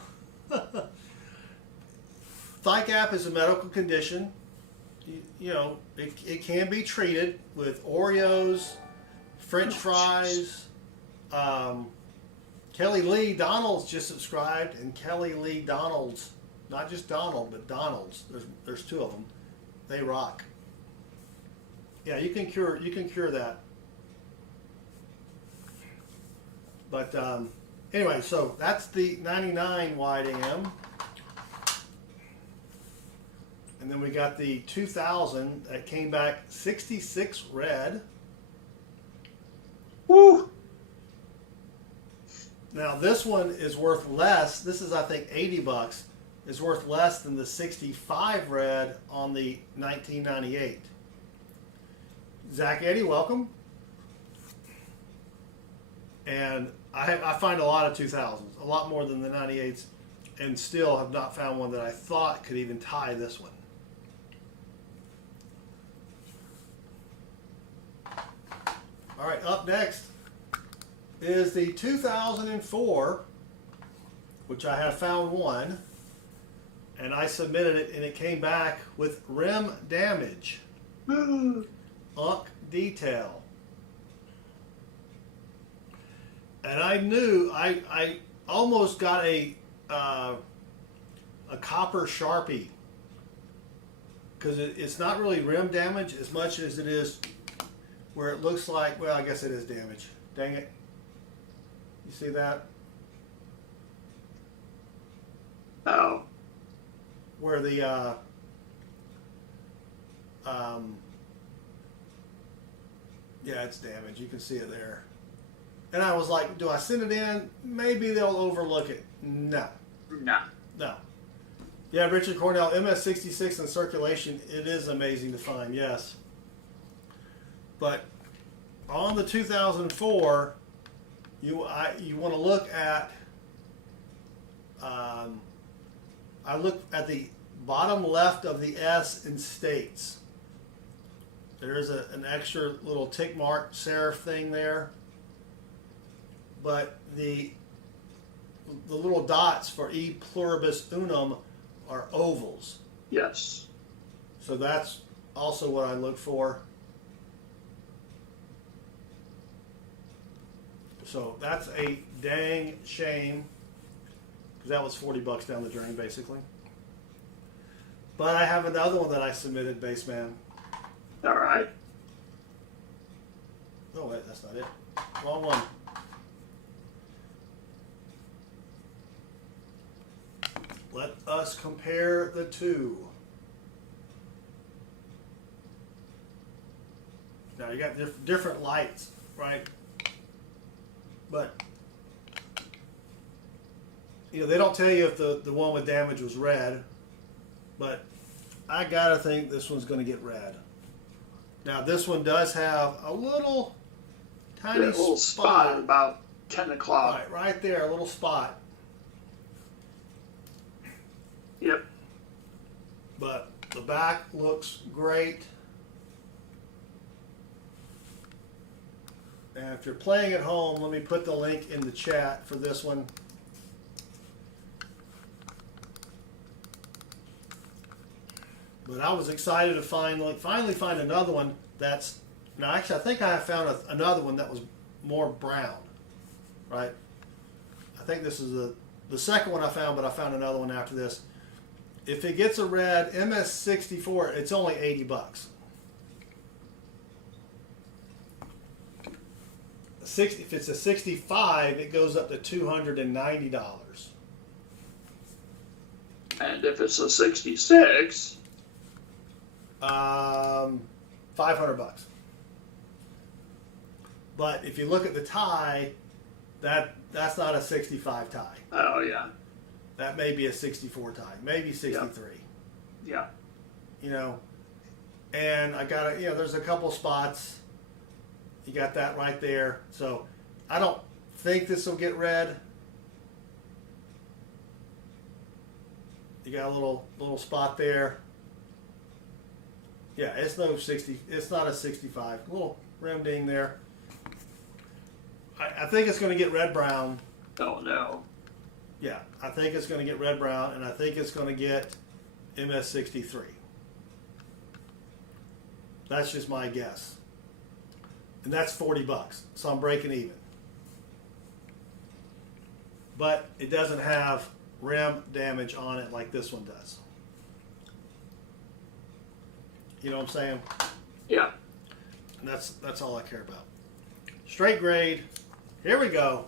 Thigh gap is a medical condition. You know, it can be treated with Oreos, French fries. Kelly Lee Donald's just subscribed, and Kelly Lee Donald's, not just Donald, but Donald's. There's 2 of them. They rock. Yeah, you can cure that. But anyway, so that's the 99 wide AM. And then we got the 2000 that came back 66 red. Woo! Now this one is worth less. This is, I think, $80. Is worth less than the 65 red on the 1998. Zach Eddy, welcome. And I find a lot of 2000s, a lot more than the 98s, and still have not found one that I thought could even tie this one. All right, up next is the 2004, which I have found one. and I submitted it, and it came back with rim damage, unk detail. And I knew I almost got a copper Sharpie, because it's not really rim damage as much as it is where it looks like, well, I guess it is damage. Dang it. You see that? Oh, Where the yeah, it's damage. You can see it there. And I was like, do I send it in? Maybe they'll overlook it. No. no. No. Yeah, Richard Cornell, MS66 in circulation, it is amazing to find, yes. But on the 2004, you want to look at, I looked at the bottom left of the S in states. There's an extra little tick mark serif thing there. But the little dots for E pluribus unum are ovals. Yes. So that's also what I look for. So that's a dang shame, because that was $40 down the drain basically. But I have another one that I submitted, Bassman. All right. Oh wait, that's not it. Wrong one. Let us compare the two. Now you got different lights, right? But you know, they don't tell you if the one with damage was red, but I gotta think this one's gonna get red. Now this one does have a little tiny That little spot about 10 o'clock. right there, a little spot. Yep. But the back looks great. And if you're playing at home, let me put the link in the chat for this one. But I was excited to finally find another one that's, now actually I think I found another one that was more brown, right? I think this is the second one I found, but I found another one after this. If it gets a red MS64, it's only $80. If it's a 65, it goes up to $290. And if it's a 66, $500. But if you look at the tie, that's not a 65 tie. oh yeah, That may be a 64 tie, maybe 63. yeah. You know, and I got there's a couple spots. You got that right there. So I don't think this will get red. You got a little spot there. Yeah, it's no 60. It's not a 65. A little rim ding there. I think it's going to get red brown. Oh no. Yeah, I think it's going to get red brown, and I think it's going to get MS63. That's just my guess. And that's $40, so I'm breaking even. But it doesn't have rim damage on it like this one does. You know what I'm saying? Yeah. And that's all I care about. Straight grade. Here we go.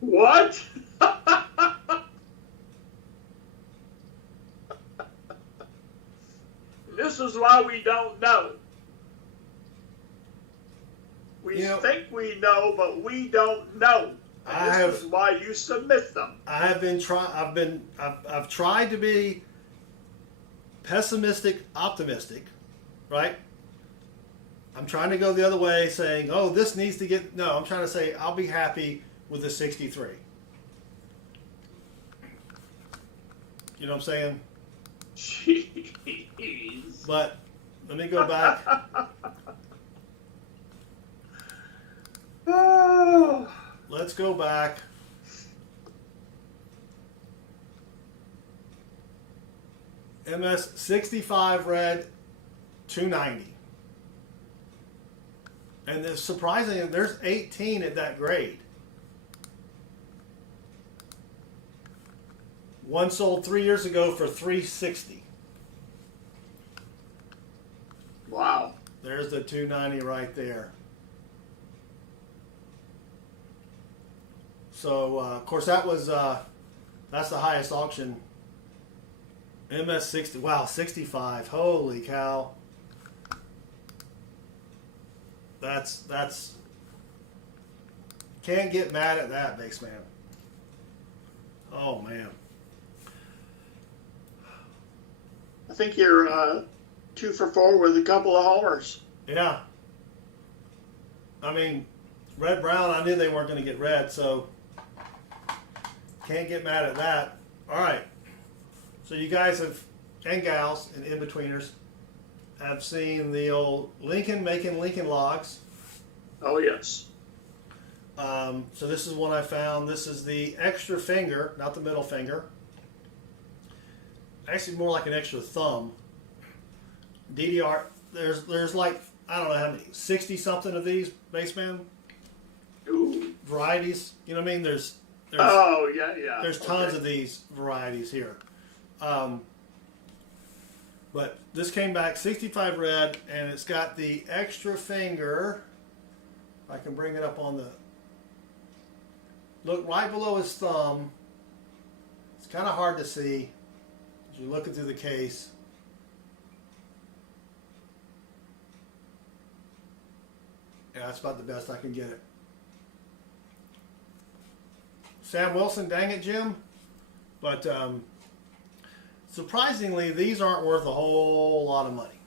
What? This is why we don't know. We think we know, but we don't know. And this is why you submit them. I've tried to be pessimistic, optimistic, right? I'm trying to go the other way, saying, "Oh, this needs to get." No, I'm trying to say I'll be happy with the 63. You know what I'm saying? Jeez. But let me go back. let's go back. MS65 red, 290. And it's surprising, there's 18 at that grade. One sold 3 years ago for 360. Wow. There's the 290 right there. So, of course, that was that's the highest auction. MS60. Wow, 65. Holy cow. That's can't get mad at that, Bassman. Oh man. I think you're 2 for 4 with a couple of homers. Yeah. I mean, red brown, I knew they weren't going to get red, so can't get mad at that. All right. So you guys have, and gals and in-betweeners, have seen the old Lincoln making Lincoln logs. Oh, yes. So this is one I found. This is the extra finger, not the middle finger. Actually more like an extra thumb. DDR, there's like, I don't know how many, 60 something of these, Bassman? Ooh. Varieties. You know what I mean? There's Oh, yeah, yeah. There's tons of these varieties here. But this came back 65 red, and it's got the extra finger. I can bring it up on the, look right below his thumb. It's kind of hard to see as you're looking through the case. Yeah, that's about the best I can get it. Sam Wilson, dang it, Jim. But surprisingly, these aren't worth a whole lot of money.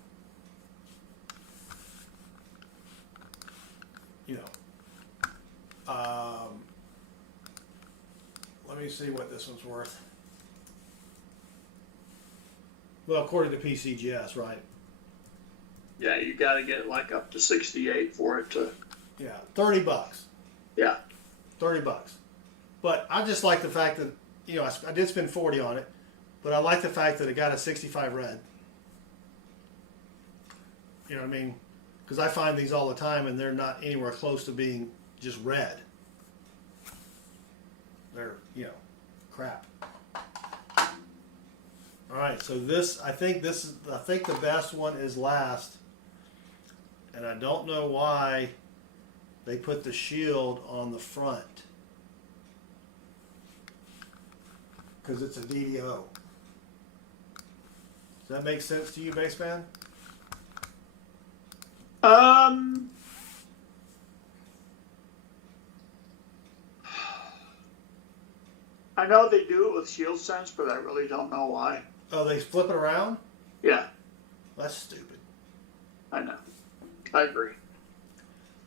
You know. Let me see what this one's worth. Well, according to PCGS, right? Yeah, you got to get like up to 68 for it to. Yeah, $30. Yeah. $30. But I just like the fact that, you know, I did spend 40 on it, but I like the fact that it got a 65 red. You know what I mean? Because I find these all the time, and they're not anywhere close to being just red. They're, you know, crap. All right, so I think the best one is last, and I don't know why they put the shield on the front. Because it's a DDO. Does that make sense to you, Bassman? I know they do it with shield sense, but I really don't know why. Oh, they flip it around? Yeah, That's stupid. I know. I agree.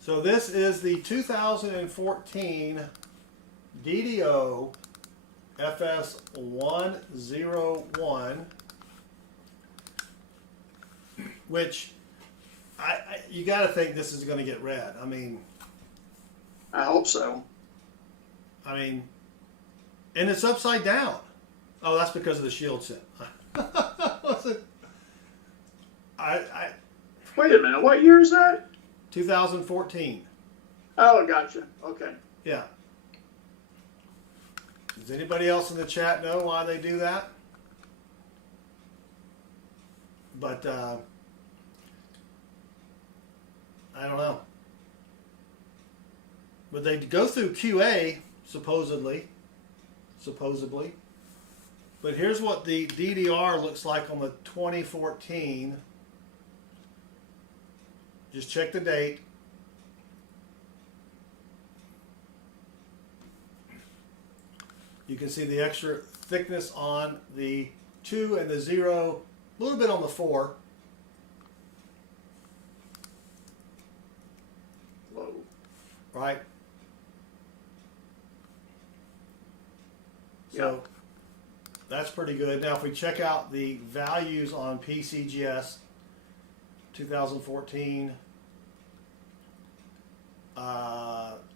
So this is the 2014 DDO FS101, which you got to think this is going to get read. I mean, I hope so. and it's upside down. Oh, that's because of the shield set. Wait a minute. What year is that? 2014. Oh, gotcha. Okay. Yeah. Does anybody else in the chat know why they do that? But I don't know. But they go through QA supposedly. But here's what the DDR looks like on the 2014. Just check the date. You can see the extra thickness on the 2 and the 0, a little bit on the 4. Whoa. Right? So that's pretty good. Now if we check out the values on PCGS 2014,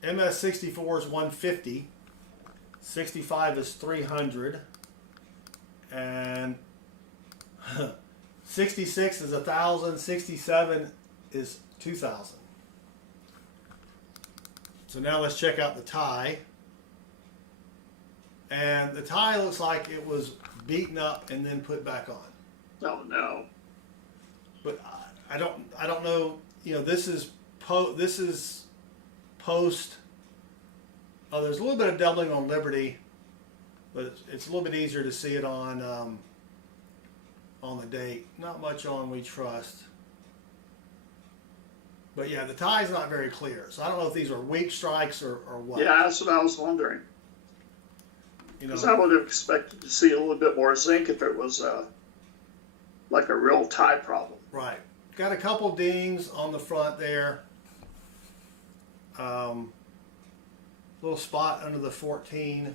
MS64 is 150. 65 is 300. And 66 is 1,000. 67 is 2,000. So now let's check out the tie. And the tie looks like it was beaten up and then put back on. Oh no. But I don't know. You know, this is post. Oh, there's a little bit of doubling on Liberty, but it's a little bit easier to see it on the date. Not much on We Trust. But yeah, the tie's not very clear. So I don't know if these are weak strikes or what. Yeah, that's what I was wondering. You know, Because I would have expected to see a little bit more zinc if it was like a real tie problem. right. Got a couple dings on the front there. Little spot under the 14.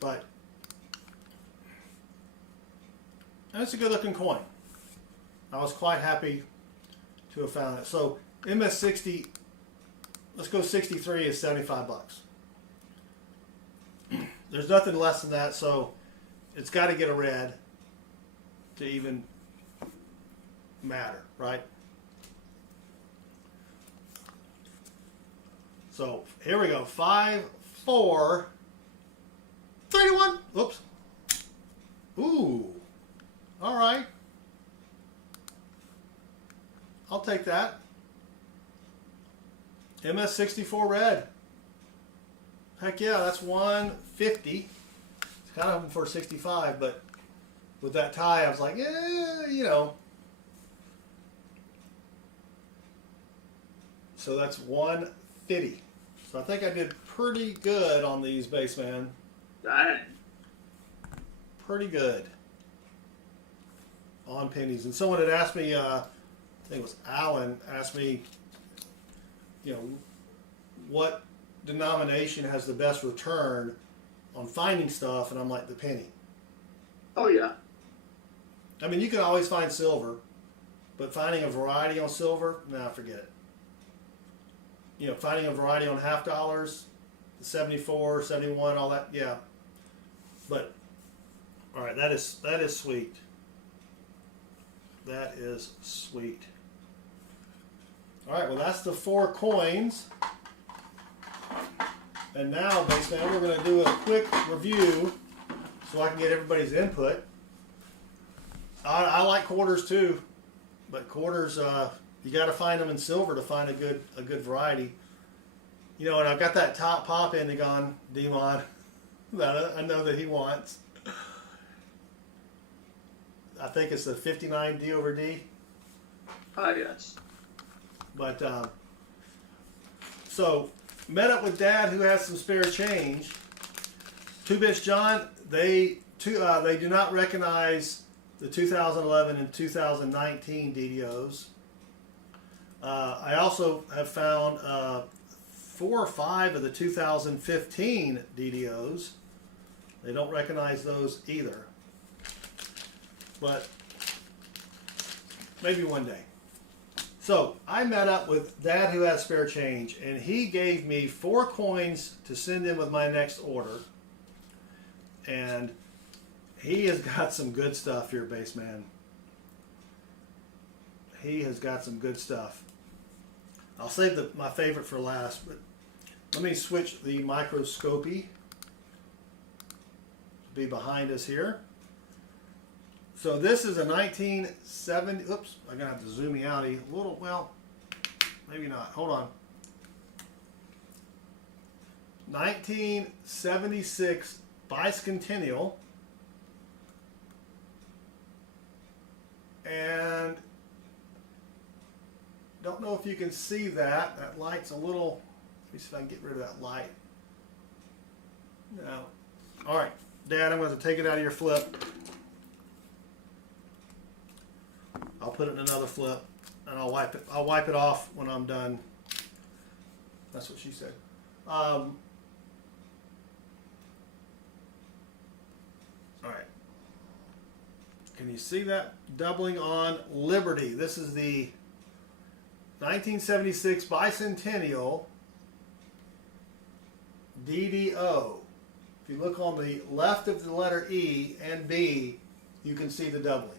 But it's a good looking coin. I was quite happy to have found it. So MS60, let's go 63 is 75 bucks. There's nothing less than that, so it's got to get a red to even matter, right? So here we go. 5, 4, 3 to 1. Oops. Ooh. All right. I'll take that. MS64 red. Heck yeah, that's 150. It's kind of for 65, but with that tie, I was like, yeah, you know. So that's 150. So I think I did pretty good on these, Bassman. Dang. Pretty good on pennies. And someone had asked me, I think it was Alan, asked me, you know, what denomination has the best return on finding stuff, and I'm like, the penny. Oh yeah. I mean, you can always find silver, but finding a variety on silver, nah, forget it. You know, finding a variety on half dollars, 74, 71, all that, yeah. But all right, that is sweet. That is sweet. All right, well, that's the 4 coins. And now, Bassman, we're going to do a quick review so I can get everybody's input. I like quarters too, but quarters, you got to find them in silver to find a good variety. You know, and I've got that top pop Indigon Demon that I know that he wants. I think it's the 59 D over D. Ah, yes. But so met up with Dad, who has some spare change. 2-Bits John, they do not recognize the 2011 and 2019 DDOs. I also have found 4 or 5 of the 2015 DDOs. They don't recognize those either. But maybe one day. So I met up with Dad, who has spare change, and he gave me 4 coins to send in with my next order. And he has got some good stuff here, Bassman. He has got some good stuff. I'll save my favorite for last, but let me switch the microscopy to be behind us here. So this is a 1970, oops, I'm going to have to zoom me out a little, well, maybe not, hold on. 1976 bicentennial. And don't know if you can see that. That light's a little, let me see if I can get rid of that light. No. All right, Dad, I'm going to take it out of your flip. I'll put it in another flip, and I'll wipe it off when I'm done. That's what she said. All right. Can you see that? Doubling on Liberty. This is the 1976 bicentennial DDO. If you look on the left of the letter E and B, you can see the doubling.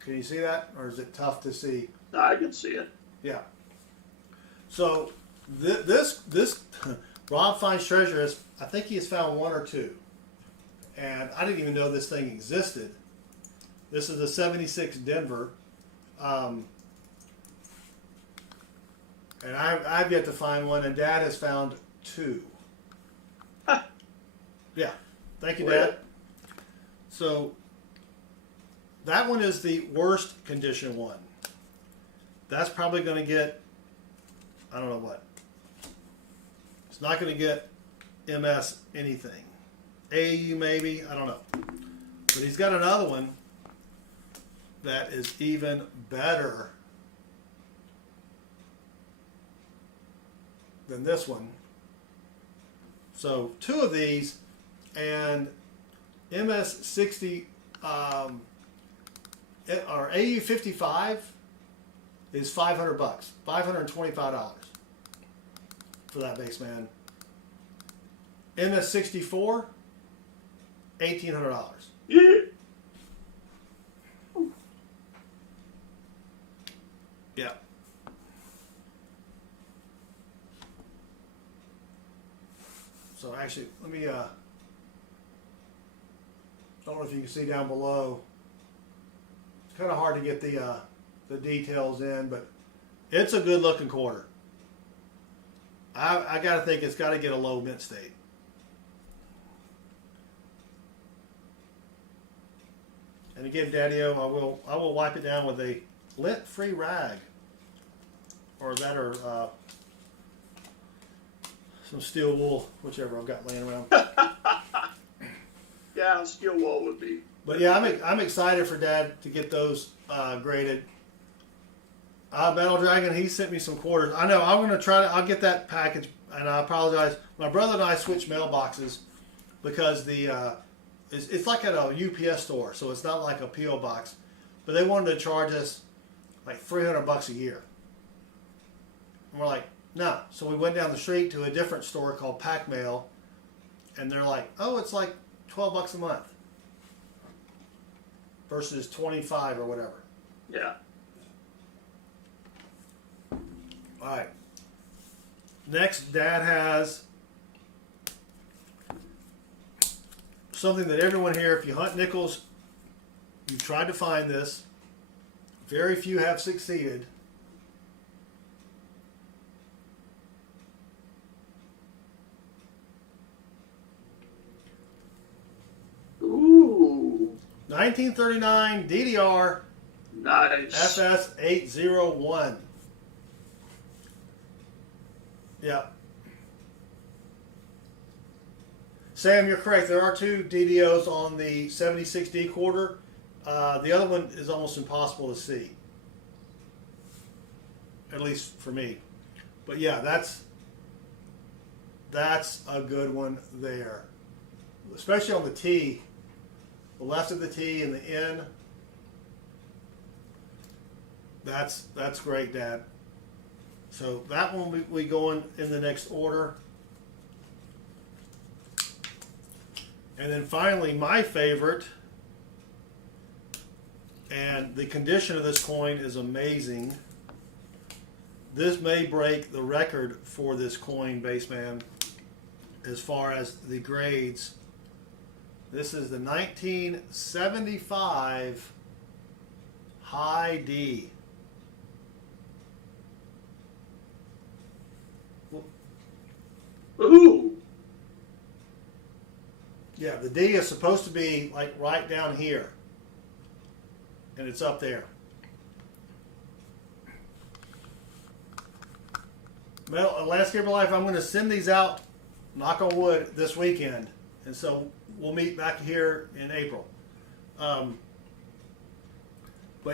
Can you see that, or is it tough to see? I can see it. Yeah. So this Rob finds treasure is, I think he has found one or two, and I didn't even know this thing existed. This is a '76 Denver, and I've yet to find one, and Dad has found two. Yeah. Thank you, Dad. So that one is the worst condition one. That's probably going to get, I don't know what. It's not going to get MS anything. AAU maybe, I don't know. But he's got another one that is even better than this one. So two of these, and MS60 or AU 55 is $500, $525 for that Bassman. MS64, $1,800. Yeah. Yeah. So actually, let me, I don't know if you can see down below. It's kind of hard to get the details in, but it's a good looking quarter. I got to think it's got to get a low mint state. And again, Daddy-O, I will wipe it down with a lint-free rag, or that, or some steel wool, whichever I've got laying around. Yeah, steel wool would be. But yeah, I'm excited for Dad to get those graded. Metal Dragon, he sent me some quarters. I know I'm gonna try to. I'll get that package, and I apologize. My brother and I switched mailboxes because the it's like at a UPS store, so it's not like a PO box. But they wanted to charge us like $300 a year, and we're like, no. So we went down the street to a different store called Pack Mail, and they're like, oh, it's like $12 a month versus 25 or whatever. Yeah. All right. Next, Dad has something that everyone here, if you hunt nickels, you've tried to find this. Very few have succeeded. Ooh. 1939 DDR Nice. FS801. Yeah. Sam, you're correct. There are two DDOs on the 76D quarter. The other one is almost impossible to see, at least for me. But yeah, that's a good one there, especially on the T, the left of the T and the N. That's great, Dad. So that one we going in the next order. And then finally, my favorite, and the condition of this coin is amazing. This may break the record for this coin, Bassman, as far as the grades. This is the 1975 High D. Ooh. Yeah, the D is supposed to be like right down here, and it's up there. Well, Landscaper Life, I'm going to send these out, knock on wood, this weekend, and so we'll meet back here in April. But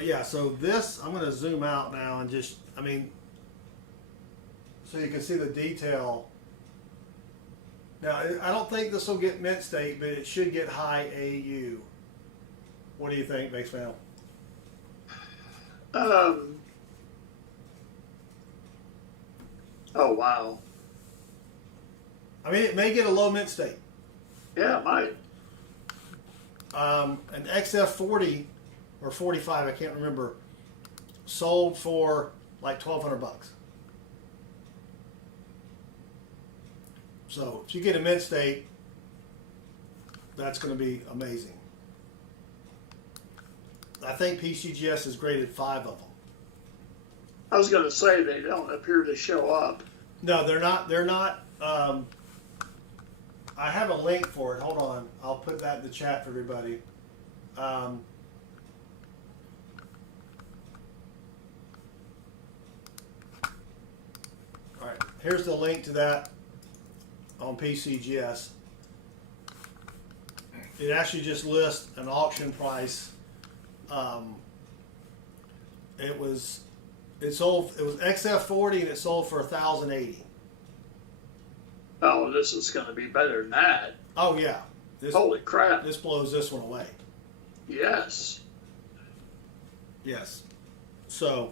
yeah, so this, I'm going to zoom out now and just, I mean, so you can see the detail. Now, I don't think this will get mint state, but it should get high AU. What do you think, Bassman? Oh, wow. I mean, it may get a low mint state. Yeah, it might. An XF40 or 45, I can't remember, sold for like $1,200. So if you get a mint state, that's going to be amazing. I think PCGS has graded 5 of them. I was going to say they don't appear to show up. No, they're not. They're not. I have a link for it. Hold on. I'll put that in the chat for everybody. All right. Here's the link to that on PCGS. It actually just lists an auction price. It was XF40 and it sold for $1,080. Oh, this is going to be better than that. Oh yeah. Holy crap. This blows this one away. Yes. Yes. So,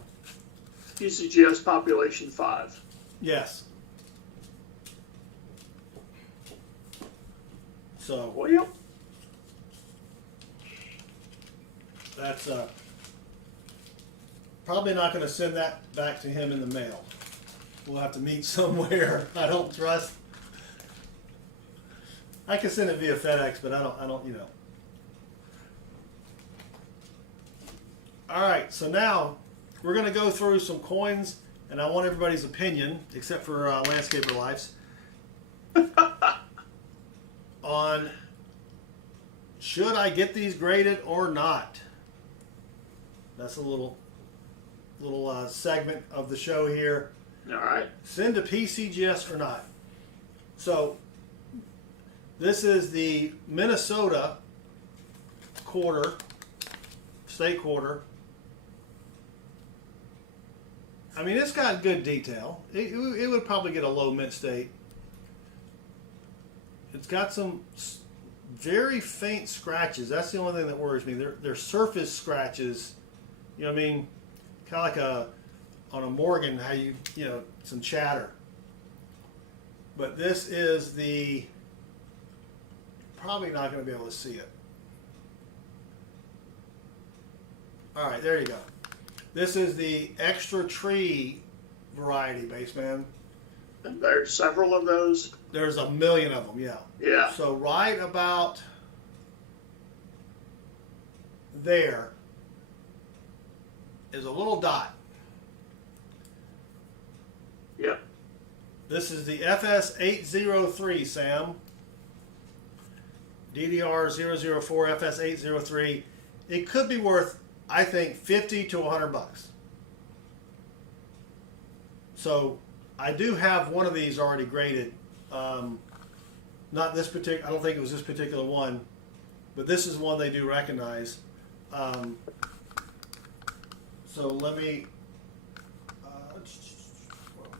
PCGS population 5. yes. So, Well, that's probably not going to send that back to him in the mail. We'll have to meet somewhere. I don't trust. I can send it via FedEx, but I don't, you know. All right, so now we're going to go through some coins, and I want everybody's opinion, except for Landscaper Life's, on should I get these graded or not. That's a little segment of the show here. all right. Send to PCGS or not. So this is the Minnesota quarter, state quarter. I mean, it's got good detail. It would probably get a low mint state. It's got some very faint scratches. That's the only thing that worries me. They're surface scratches. You know what I mean? Kind of like on a Morgan, how you know, some chatter. But this is the, probably not going to be able to see it. All right, there you go. This is the extra tree variety, Bassman. And there's several of those. There's a million of them, yeah. Yeah. So right about there is a little dot. Yep. This is the FS803, Sam. DDR004 FS803. It could be worth, I think, 50 to 100 bucks. So I do have one of these already graded. Not this particular, I don't think it was this particular one, but this is one they do recognize. So let me,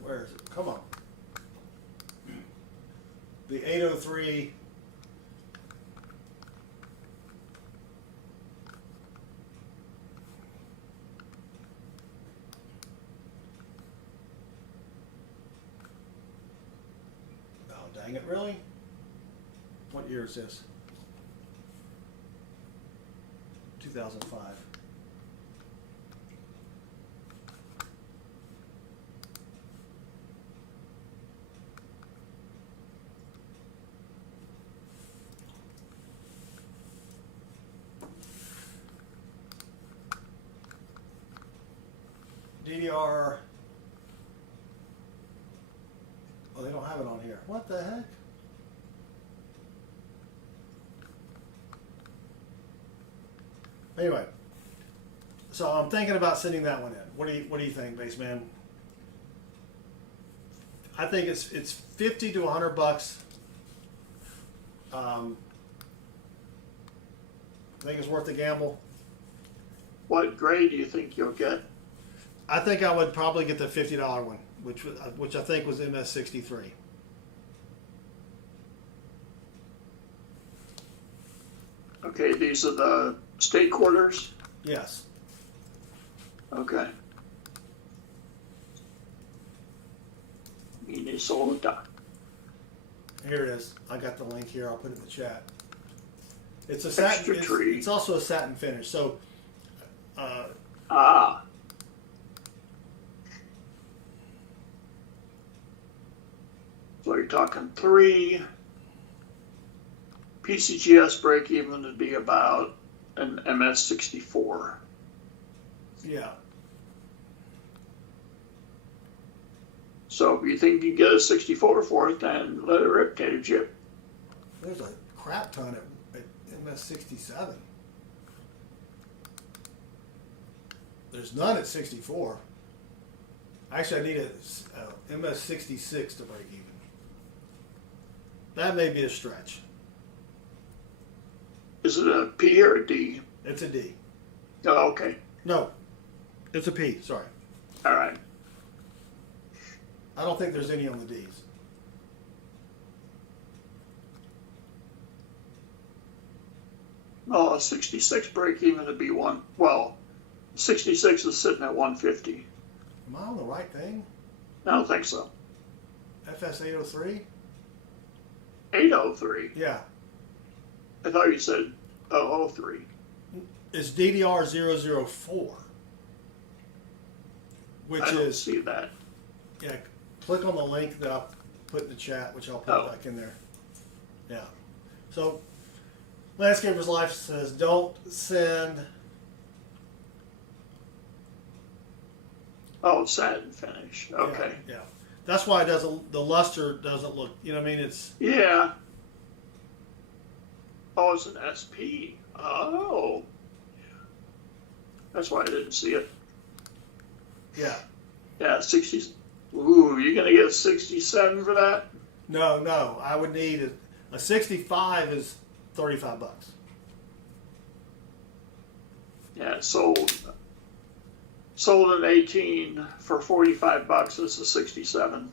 where is it? Come on. The 803. Oh, dang it, really? What year is this? 2005. DDR. Oh, they don't have it on here. What the heck? Anyway, so I'm thinking about sending that one in. What do you think, Bassman? I think it's 50 to 100 bucks. I think it's worth the gamble. What grade do you think you'll get? I think I would probably get the $50 one, which I think was MS63. Okay, these are the state quarters? Yes. Okay. Minnesota. Here it is. I got the link here. I'll put it in the chat. It's a Extra satin. tree. It's also a satin finish. So, Ah. So you're talking 3. PCGS break even would be about an MS64. yeah. So if you think you get a 64 for it, then let it rip, tater chip. There's a crap ton at MS67. There's none at 64. Actually, I need a MS66 to break even. That may be a stretch. Is it a P or a D? It's a D. Oh, okay. No, it's a P. Sorry. All right. I don't think there's any on the Ds. Oh, a 66 break even would be one. Well, 66 is sitting at 150. Am I on the right thing? I don't think so. FS 803? 803. Yeah. I thought you said 003. It's DDR 004. Which I don't is, see that. yeah, click on the link that I'll put in the chat, which I'll put Oh. back in there. Yeah. So, Landscaper's Life says, don't send. Oh, satin finish. Okay. Yeah, yeah. That's why it doesn't, the luster doesn't look, you know what I mean? It's, Yeah. Oh, it's an SP. Oh. That's why I didn't see it. yeah. Yeah, 60. Ooh, you're going to get 67 for that? No, I would need a 65 is $35. Yeah, it sold in 18 for $45. It's a 67.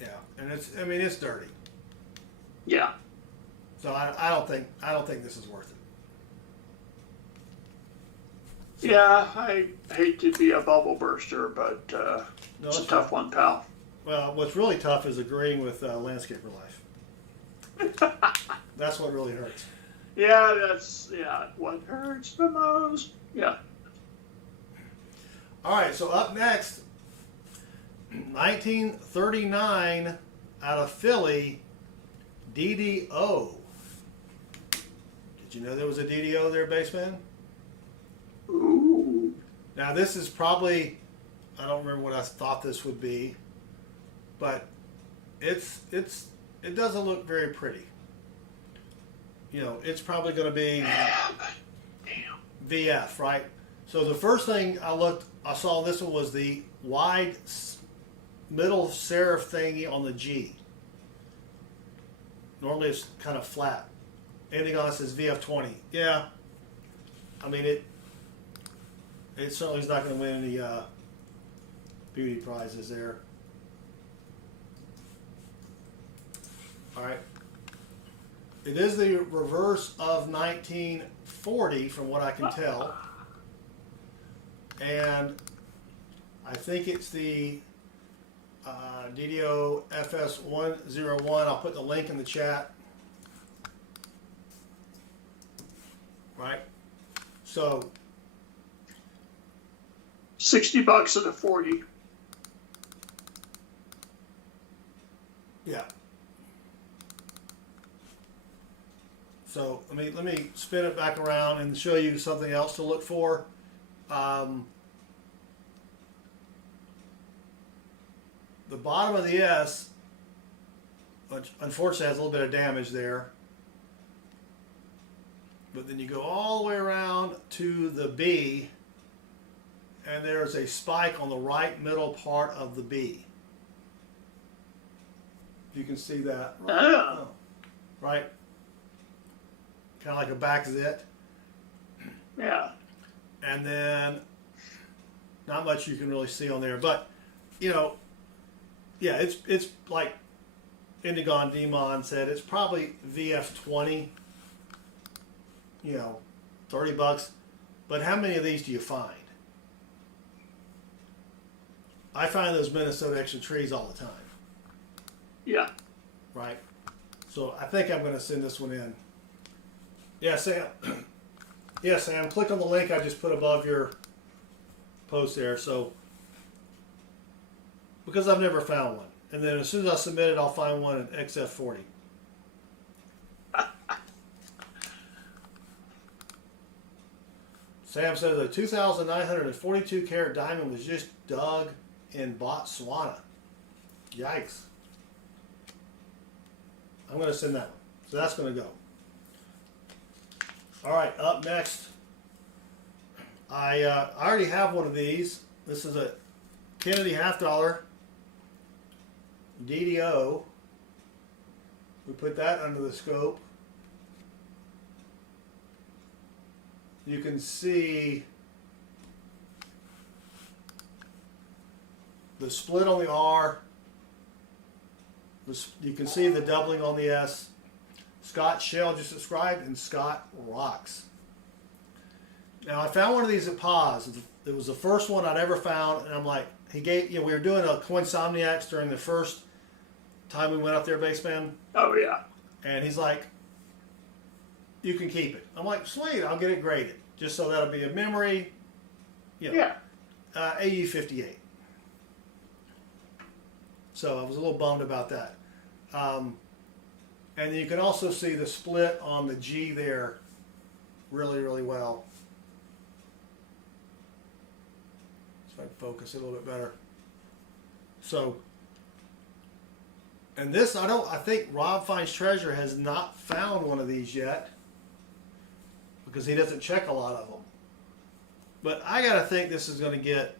Yeah, and it's, I mean, it's dirty. Yeah. So I don't think this is worth it. Yeah, I hate to be a bubble burster, but No, it's a it's tough one, pal. Well, what's really tough is agreeing with Landscaper Life. That's what really hurts. Yeah, that's what hurts the most. Yeah. All right, so up next, 1939 out of Philly, DDO. Did you know there was a DDO there, Bassman? Ooh. Now this is probably, I don't remember what I thought this would be, but it doesn't look very pretty. You know, it's probably going to be VF, right? So the first thing I saw this one was the wide middle serif thingy on the G. Normally it's kind of flat. Anything on it says VF20. Yeah. I mean, it certainly is not going to win any beauty prizes there. All right. It is the reverse of 1940 from what I can tell. And I think it's the DDO FS101. I'll put the link in the chat. Right? So $60 at a 40. yeah. So let me spin it back around and show you something else to look for. The bottom of the S, which unfortunately has a little bit of damage there. But then you go all the way around to the B, and there's a spike on the right middle part of the B. If you can see that. Oh. Right? Kind of like a back zit. Yeah. And then not much you can really see on there. But, you know, yeah, it's like Indigon Demon said, it's probably VF20, you know, $30. But how many of these do you find? I find those Minnesota extra trees all the time, Yeah. right? So I think I'm going to send this one in. Yeah, Sam. Yeah, Sam. Click on the link I just put above your post there. So because I've never found one, and then as soon as I submit it, I'll find one in XF40. Sam says a 2,942 carat diamond was just dug in Botswana. Yikes. I'm going to send that one. So that's going to go. All right, up next, I already have one of these. This is a Kennedy half dollar DDO. We put that under the scope. You can see the split on the R. You can see the doubling on the S. Scott Shell just subscribed, and Scott rocks. Now I found one of these at Paz. It was the first one I'd ever found, and I'm like, he gave. We were doing a Coinsomniacs during the first time we went up there, Bassman. Oh yeah. And he's like, you can keep it. I'm like, sweet, I'll get it graded. Just so that'll be a memory. You know, Yeah. AU58. So I was a little bummed about that. And you can also see the split on the G there really, really well. So I can focus it a little bit better. So, and this, I think Rob Finds Treasure has not found one of these yet because he doesn't check a lot of them. But I got to think this is going to get,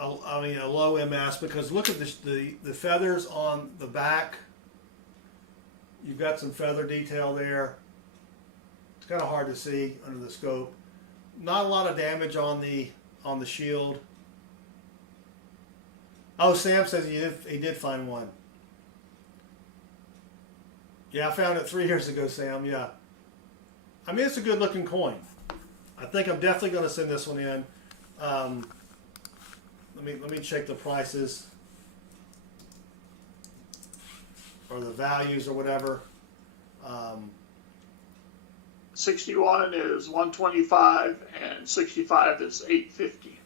a low MS, because look at the feathers on the back. You've got some feather detail there. It's kind of hard to see under the scope. Not a lot of damage on the shield. Oh, Sam says he did find one. Yeah, I found it 3 years ago, Sam. Yeah. I mean, it's a good looking coin. I think I'm definitely going to send this one in. Let me check the prices or the values or whatever. 61 is 125 and 65 is 850.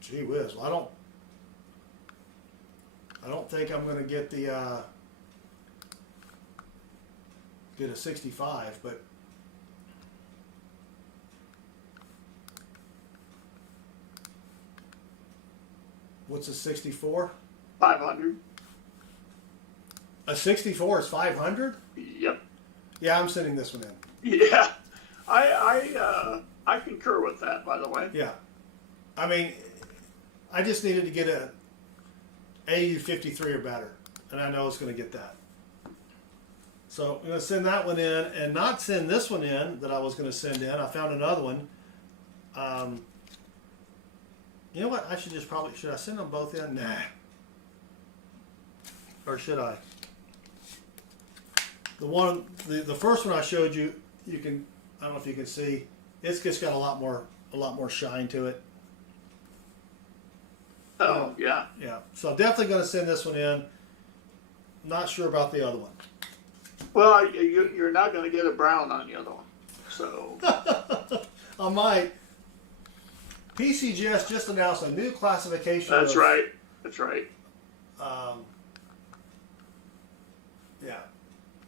Gee whiz! Well, I don't think I'm going to get the get a 65, but what's a 64? 500. A 64 is 500? Yep. Yeah, I'm sending this one in. Yeah. I concur with that, by the way. Yeah. I mean, I just needed to get a AU53 or better, and I know it's going to get that. So I'm going to send that one in and not send this one in that I was going to send in. I found another one. You know what? I should I send them both in? Nah. Or should I? The first one I showed you, I don't know if you can see, it's just got a lot more shine to it. Oh, yeah. Yeah. So I'm definitely going to send this one in. Not sure about the other one. Well, you're not going to get a brown on the other one. So. I might. PCGS just announced a new classification. That's right. That's right. Yeah.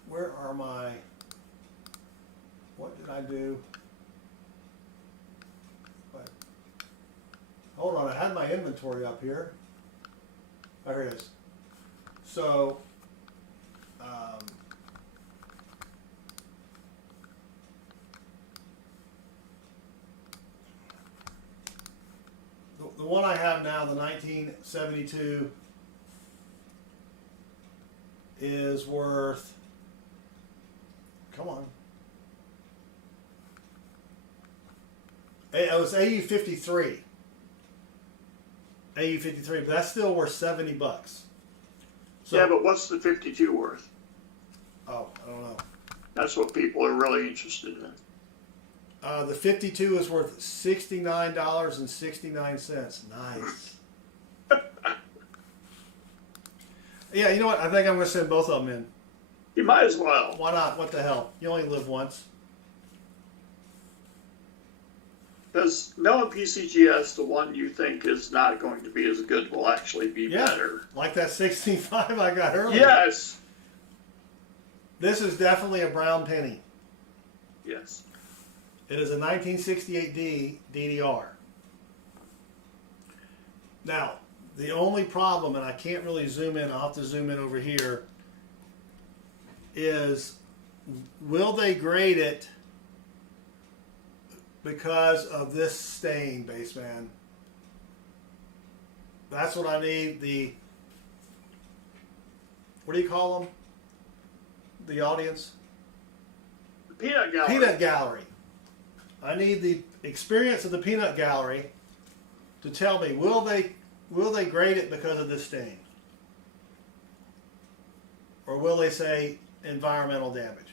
Where are my... What did I do? What? Hold on, I had my inventory up here. Oh, here it is. So, the one I have now, the 1972, is worth, come on, it was AU53. AU53, but that's still worth $70. So, Yeah, but what's the 52 worth? oh, I don't know. That's what people are really interested in. The 52 is worth $69.69. Nice. Yeah, you know what? I think I'm going to send both of them in. You might as well. Why not? What the hell? You only live once. Because knowing PCGS, the one you think is not going to be as good will actually be better. Like that 65 I got earlier. Yes. This is definitely a brown penny. Yes. It is a 1968D DDR. Now, the only problem, and I can't really zoom in, I'll have to zoom in over here, is will they grade it because of this stain, Bassman? That's what I need. The, what do you call them? The audience? The peanut gallery. Peanut gallery. I need the experience of the peanut gallery to tell me, will they grade it because of this stain? Or will they say environmental damage?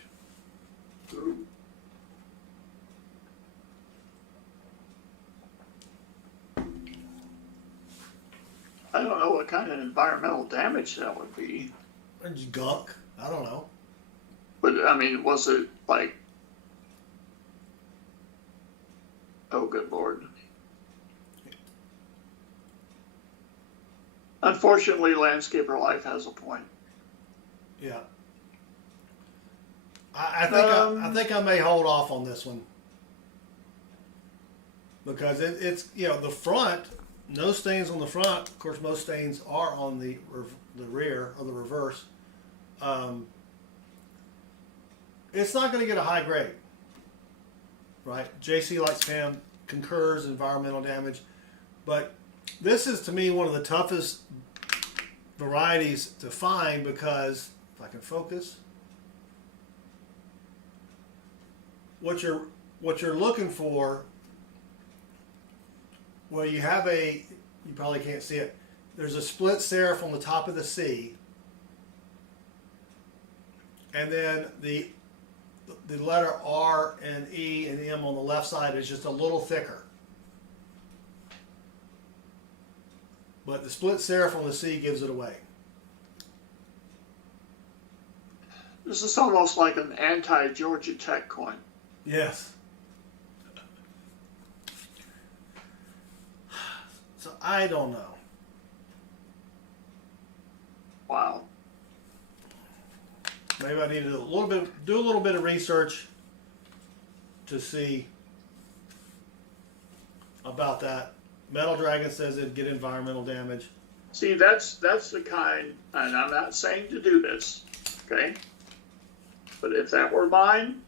Ooh. I don't know what kind of environmental damage that would be. Or just gunk? I don't know. But, I mean, was it like... Oh, good Lord. Unfortunately, Landscaper Life has a point. Yeah. I think I may hold off on this one. Because it's, you know, the front, no stains on the front. Of course, most stains are on the rear or the reverse. It's not going to get a high grade. Right? JC Lights Cam concurs environmental damage. But this is, to me, one of the toughest varieties to find because, if I can focus, what you're looking for, well, you have you probably can't see it, there's a split serif on the top of the C, and then the letter R and E and M on the left side is just a little thicker. But the split serif on the C gives it away. This is almost like an anti-Georgia Tech coin. Yes. So I don't know. Wow. Maybe I need to do a little bit of research to see about that. Metal Dragon says it'd get environmental damage. See, that's the kind, and I'm not saying to do this, okay? But if that were mine,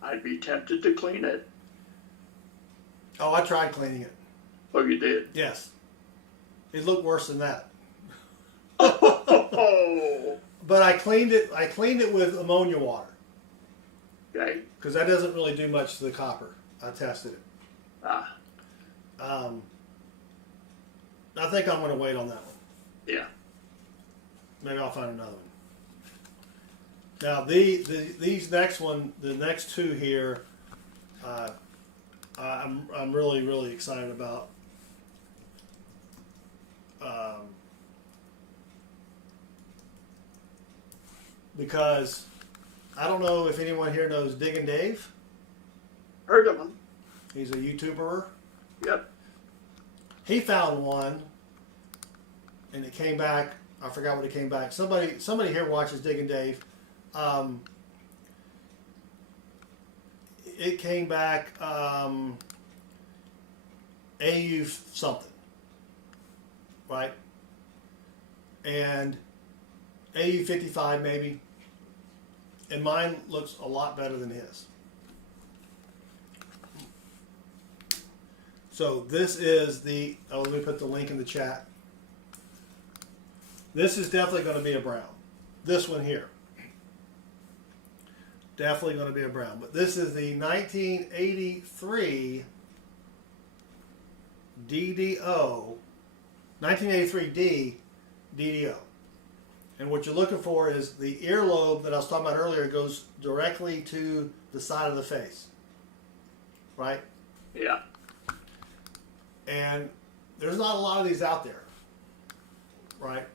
I'd be tempted to clean it. Oh, I tried cleaning it. Oh, you did? Yes. It looked worse than that. Oh. But I cleaned it with ammonia water. Okay. Because that doesn't really do much to the copper. I tested it. Ah. I think I'm going to wait on that one. Yeah. Maybe I'll find another one. Now these the next two here, I'm really excited about. Because I don't know if anyone here knows Diggin' Dave. Heard of them. He's a YouTuber. Yep. He found one, and it came back. I forgot what it came back. Somebody here watches Diggin' Dave. It came back AU something, right? And AU 55 maybe. And mine looks a lot better than his. So this is let me put the link in the chat. This is definitely going to be a brown. This one here. Definitely going to be a brown. But this is the 1983 DDO, 1983D DDO. And what you're looking for is the earlobe that I was talking about earlier goes directly to the side of the face. right? Yeah. And there's not a lot of these out there, right?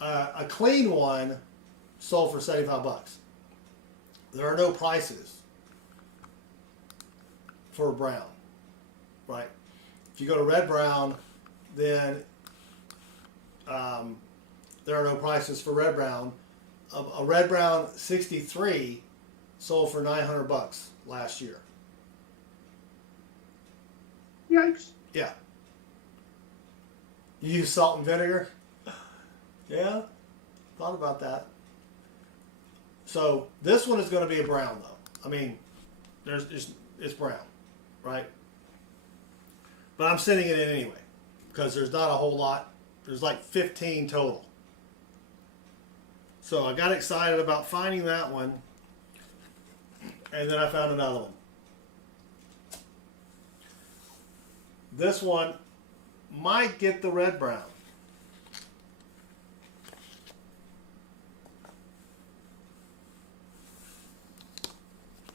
A clean one sold for $75. There are no prices for a brown, right? If you go to red brown, then there are no prices for red brown. A red brown 63 sold for $900 last year. Yikes. Yeah. You use salt and vinegar? Yeah. Thought about that. So this one is going to be a brown though. I mean, it's brown, right? But I'm sending it in anyway because there's not a whole lot. There's like 15 total. So I got excited about finding that one, and then I found another one. This one might get the red brown.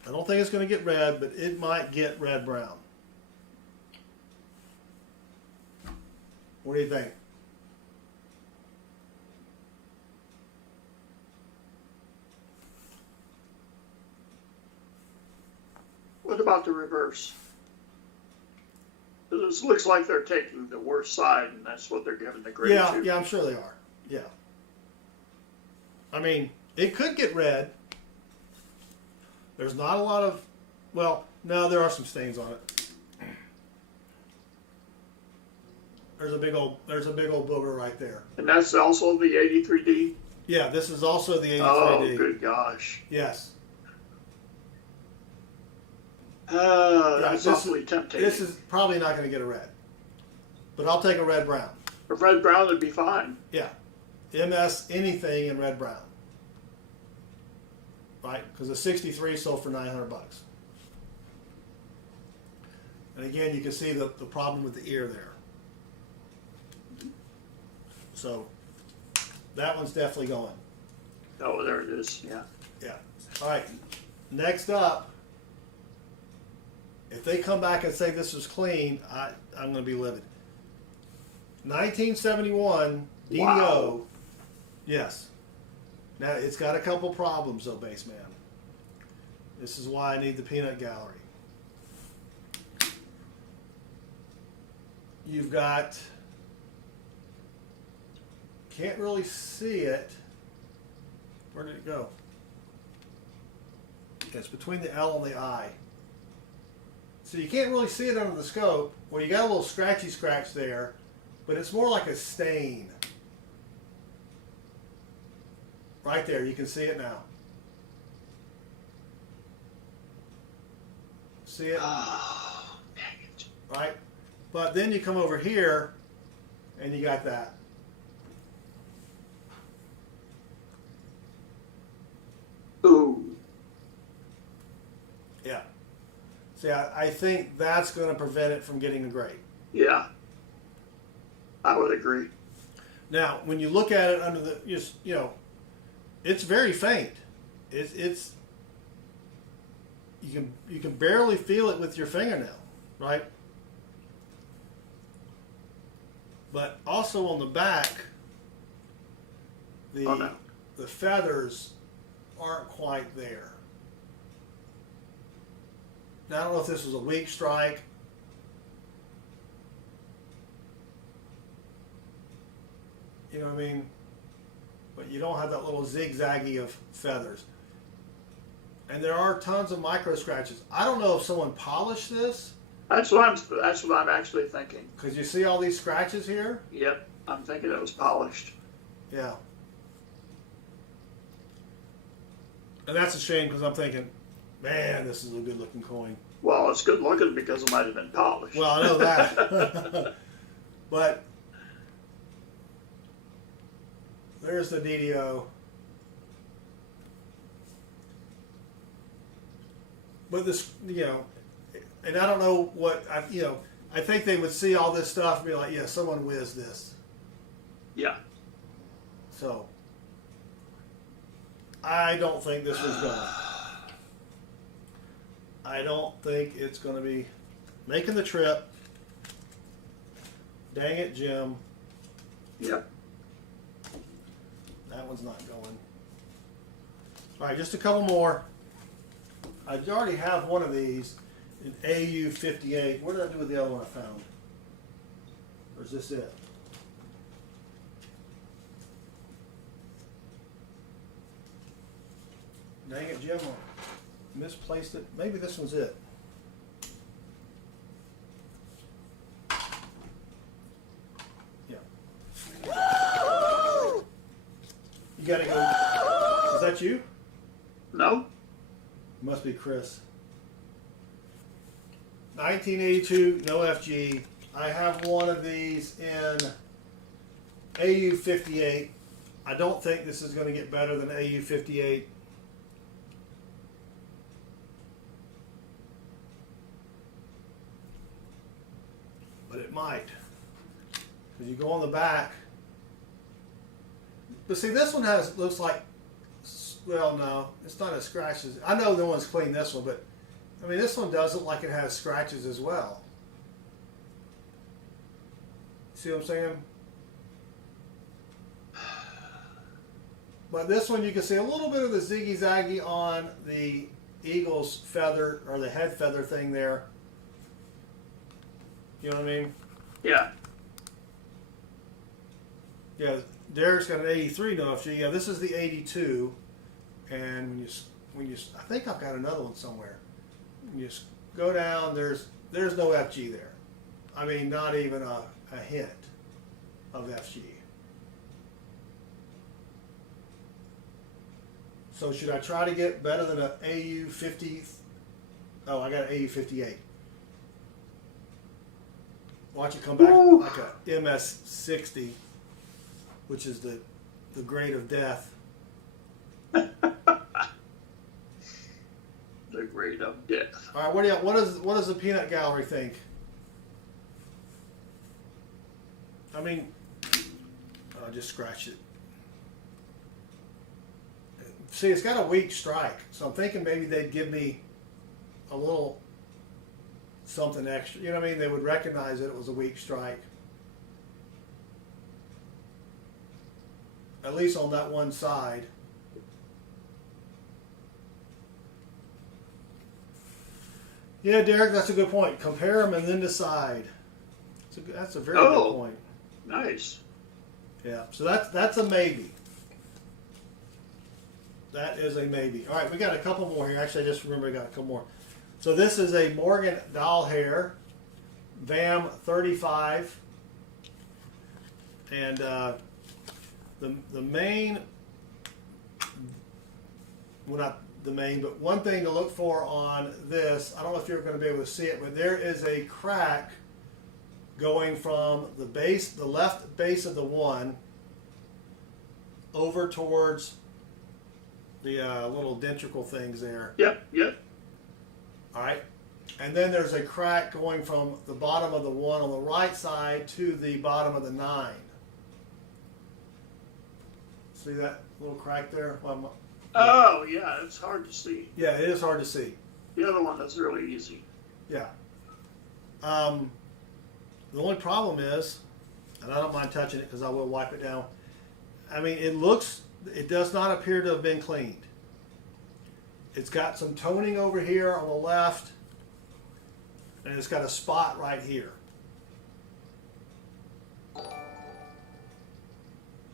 I don't think it's going to get red, but it might get red brown. What do you think? What about the reverse? It looks like they're taking the worst side, and that's what they're giving the grade Yeah, to. yeah, I'm sure they are. Yeah. I mean, it could get red. There's not a lot of, well, no, there are some stains on it. There's a big old booger right there. And that's also the 83D? Yeah, this is also the 83D. Oh, good gosh. Yes. That's this awfully tempting. This is probably not going to get a red, but I'll take a red brown. A red brown would be fine. Yeah, MS anything in red brown, right? Because the 63 sold for $900. And again, you can see the problem with the ear there. So that one's definitely going. Oh, there it is. Yeah. Yeah. All right. Next up, if they come back and say this is clean, I'm going to be livid. 1971 DDO. Wow. Yes. Now, it's got a couple problems, though, Bassman. This is why I need the peanut gallery. You've got, can't really see it. Where did it go? It's between the L and the I. So you can't really see it under the scope. Well, you got a little scratchy scratch there, but it's more like a stain. Right there, you can see it now. See it? Oh, dang it. Right? But then you come over here, and you got that. Ooh. Yeah. See, I think that's going to prevent it from getting a grade. Yeah. I would agree. Now, when you look at it under the, you know, it's very faint. It's you can barely feel it with your fingernail, right? But also on the back, the feathers aren't quite there. Now, I don't know if this was a weak strike. You know what I mean? But you don't have that little zigzaggy of feathers. And there are tons of micro scratches. I don't know if someone polished this. That's what I'm actually thinking. Because you see all these scratches here? Yep. I'm thinking it was polished. Yeah. And that's a shame because I'm thinking, man, this is a good looking coin. Well, it's good looking because it might have been polished. Well, I know that. But there's the DDO. But this, you know, and I don't know what, I think they would see all this stuff and be like, yeah, someone whizzed this. Yeah. So, I don't think this was going. I don't think it's going to be making the trip. Dang it, Jim. Yep. That one's not going. All right, just a couple more. I already have one of these in AU58. What did I do with the other one I found? Or is this it? Dang it, Jim. I misplaced it. Maybe this one's it. Yeah. You gotta go. Is that you? No? Must be Chris. 1982, no FG. I have one of these in AU58. I don't think this is going to get better than AU58. But it might. Because you go on the back. But see, this one looks like, well, no, it's not as scratches. I know no one's cleaned this one, but I mean, this one does look like it has scratches as well. See what I'm saying? But this one, you can see a little bit of the ziggy-zaggy on the eagle's feather, or the head feather thing there. You know what I mean? Yeah. Yeah, Derek's got an 83 no FG. Yeah, this is the 82. And when you, I think I've got another one somewhere. When you go down, there's no FG there. I mean, not even a hint of FG. So should I try to get better than an AU50? Oh, I got an AU58. Watch it come back like a MS60, which is the grade of death. The grade of death. All right, what does the peanut gallery think? I mean, I just scratched it. See, it's got a weak strike, so I'm thinking maybe they'd give me a little something extra. You know what I mean? They would recognize that it was a weak strike. At least on that one side. Yeah, Derek, that's a good point. Compare them and then decide. That's a very good point. Nice. Yeah, so that's a maybe. That is a maybe. All right, we got a couple more here. Actually, I just remember I got a couple more. So this is a Morgan doll hair, VAM 35, and the main, well, not the main, but one thing to look for on this, I don't know if you're going to be able to see it, but there is a crack going from the base, the left base of the one, over towards the little dentricle things there. Yep, yep. All right. And then there's a crack going from the bottom of the one on the right side to the bottom of the 9. See that little crack there? Oh, yeah, it's hard to see. Yeah, it is hard to see. The other one is really easy. Yeah. The only problem is, and I don't mind touching it because I will wipe it down. I mean, it does not appear to have been cleaned. It's got some toning over here on the left, and it's got a spot right here.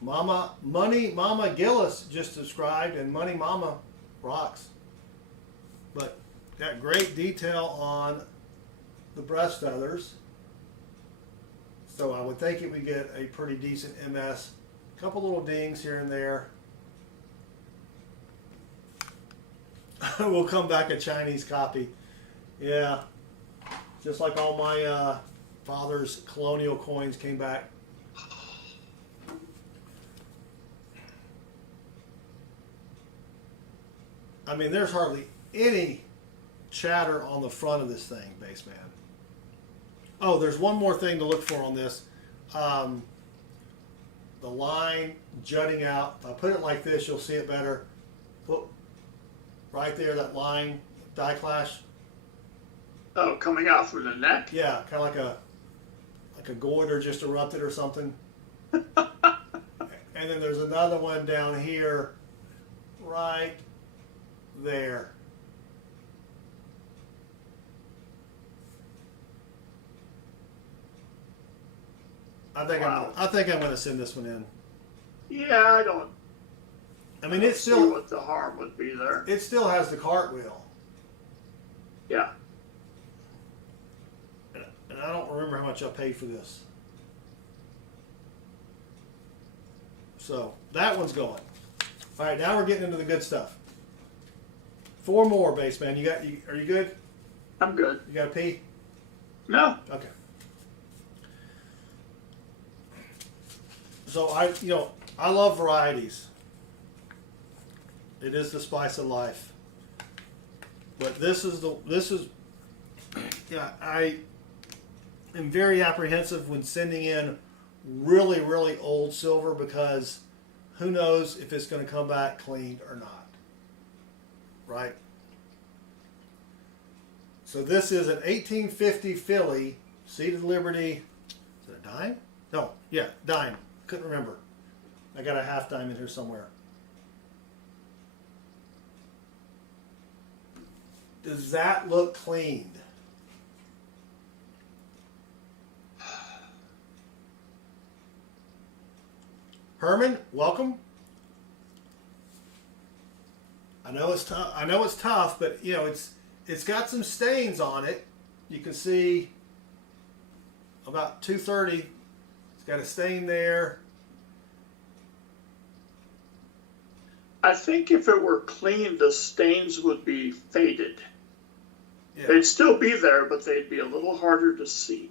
Mama Gillis just described, and Money Mama rocks. But got great detail on the breast feathers. So I would think it would get a pretty decent MS. A couple little dings here and there. We'll come back a Chinese copy. Yeah. Just like all my father's colonial coins came back. I mean, there's hardly any chatter on the front of this thing, Bassman. Oh, there's one more thing to look for on this. The line jutting out. If I put it like this, you'll see it better. Look, right there, that line, die clash. Oh, coming out from the neck? Yeah, kind of like a goiter just erupted or something. And then there's another one down here, right there. Wow. I think I'm going to send this one in. Yeah, I don't I mean, it see still what the harm would be there. it still has the cartwheel, Yeah. and I don't remember how much I paid for this. So that one's going. All right, now we're getting into the good stuff. 4 more, Bassman. Are you good? I'm good. You got to pee? No. Okay. So I love varieties. It is the spice of life. But I am very apprehensive when sending in really, really old silver because who knows if it's going to come back cleaned or not. Right? So this is an 1850 Philly Seated Liberty. Is it a dime? No, yeah, dime. Couldn't remember. I got a half dime in here somewhere. Does that look cleaned? Herman, welcome. I know it's tough. I know it's tough, but it's got some stains on it. You can see about 230. It's got a stain there. I think if it were clean, the stains would be faded. Yeah. They'd still be there, but they'd be a little harder to see.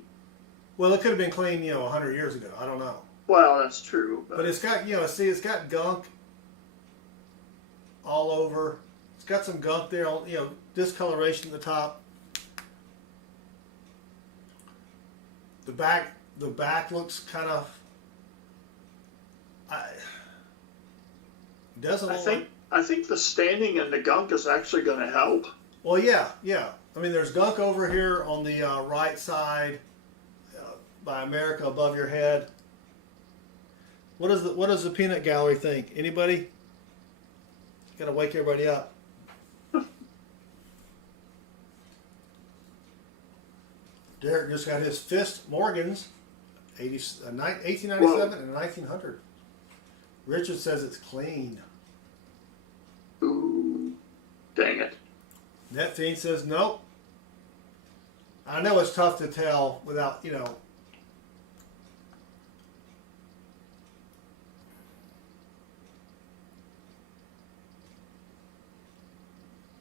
Well, it could have been clean, 100 years ago. I don't know. Well, that's true. But it's got, it's got gunk all over. It's got some gunk there, discoloration at the top. The back looks kind of. Doesn't look like. I think the staining and the gunk is actually going to help. Well, yeah. I mean, there's gunk over here on the right side by America above your head. What does the peanut gallery think? Anybody? Got to wake everybody up. Derek just got his Fist Morgans, 1897 and 1900. Richard says it's clean. Ooh, dang it. Netfiend says nope. I know it's tough to tell without,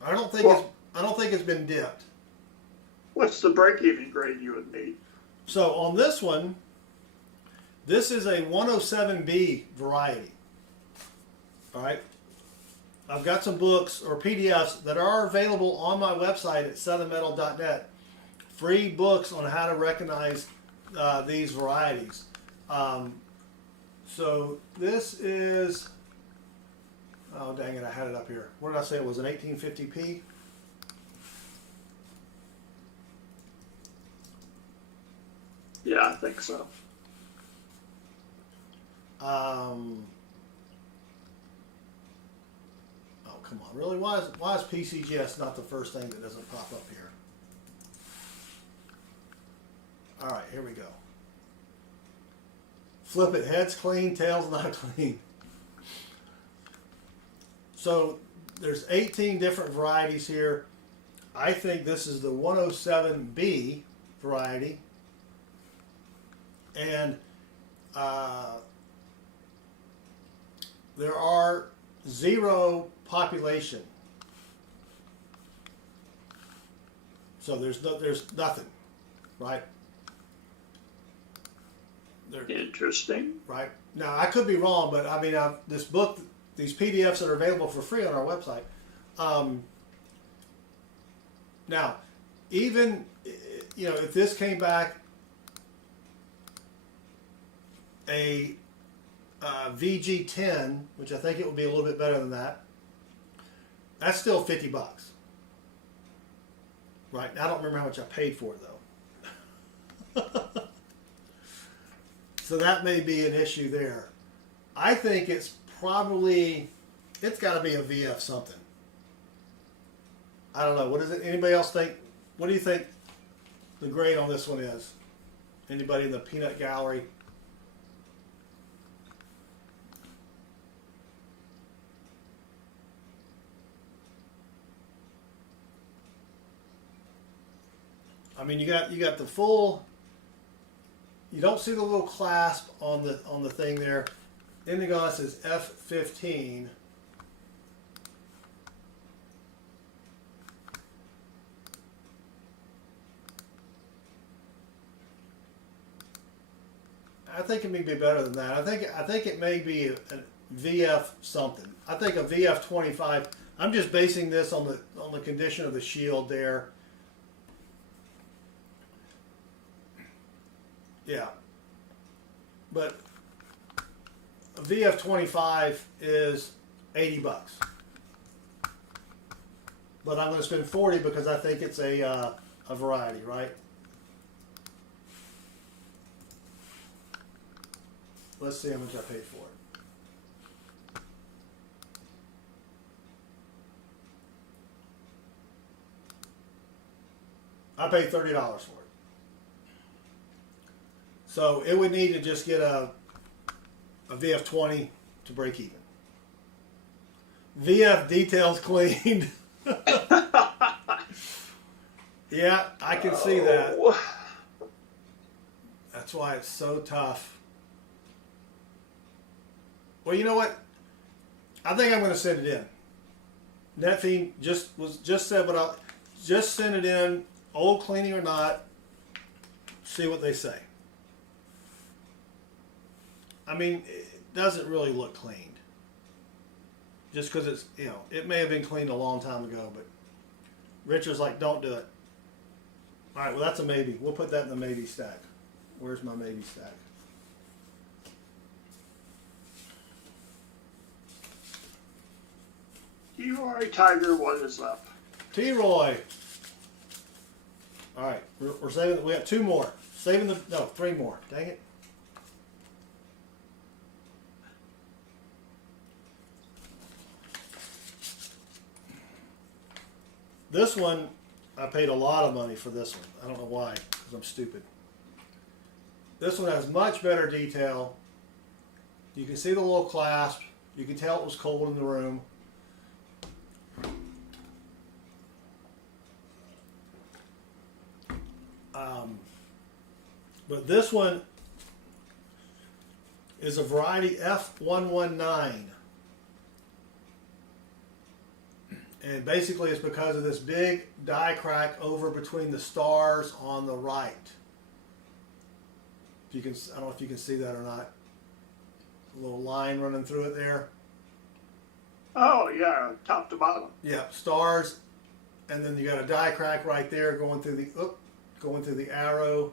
I don't think it's been dipped. What's the break-even grade you would need? So on this one, this is a 107B variety. All right. I've got some books or PDFs that are available on my website at southernmetal.net. Free books on how to recognize these varieties. So this is, oh dang it, I had it up here. What did I say it was, an 1850P? Yeah, I think so. Oh, come on. Really? Why is PCGS not the first thing that doesn't pop up here? All right, here we go. Flip it. Head's clean, tail's not clean. So there's 18 different varieties here. I think this is the 107B variety. And there are 0 population. So there's nothing, right? Interesting. Right. Now I could be wrong, but I mean, this book, these PDFs that are available for free on our website. Now, even if this came back a VG10, which I think it would be a little bit better than that, that's still $50. Right. I don't remember how much I paid for it though. So that may be an issue there. I think it's probably, it's got to be a VF something. I don't know. What is it? Anybody else think? What do you think the grade on this one is? Anybody in the peanut gallery? I mean, you got the full. You don't see the little clasp on the thing there. In the glass is F15. I think it may be better than that. I think it may be a VF something. I think a VF 25. I'm just basing this on the condition of the shield there. Yeah. But a VF 25 is $80. But I'm going to spend 40 because I think it's a variety, right? Let's see how much I paid for it. I paid $30 for it. So it would need to just get a VF 20 to break even. VF details cleaned. Yeah, I can see that. That's why it's so tough. Well, you know what? I think I'm going to send it in. Netfeed just said what I just send it in, old cleaning or not. See what they say. I mean, it doesn't really look cleaned. Just because it's, you know, it may have been cleaned a long time ago, but Richard's like, don't do it. All right, well, that's a maybe. We'll put that in the maybe stack. Where's my maybe stack? T-Roy Tiger, what is up? T-Roy. All right, we're saving. We have two more. Saving the no, three more. Dang it. This one, I paid a lot of money for this one. I don't know why, because I'm stupid. This one has much better detail. You can see the little clasp. You can tell it was cold in the room. But this one is a variety F119. And basically it's because of this big die crack over between the stars on the right. If you can, I don't know if you can see that or not. A little line running through it there. Oh yeah, top to bottom. Yeah, stars, and then you got a die crack right there going through the arrow.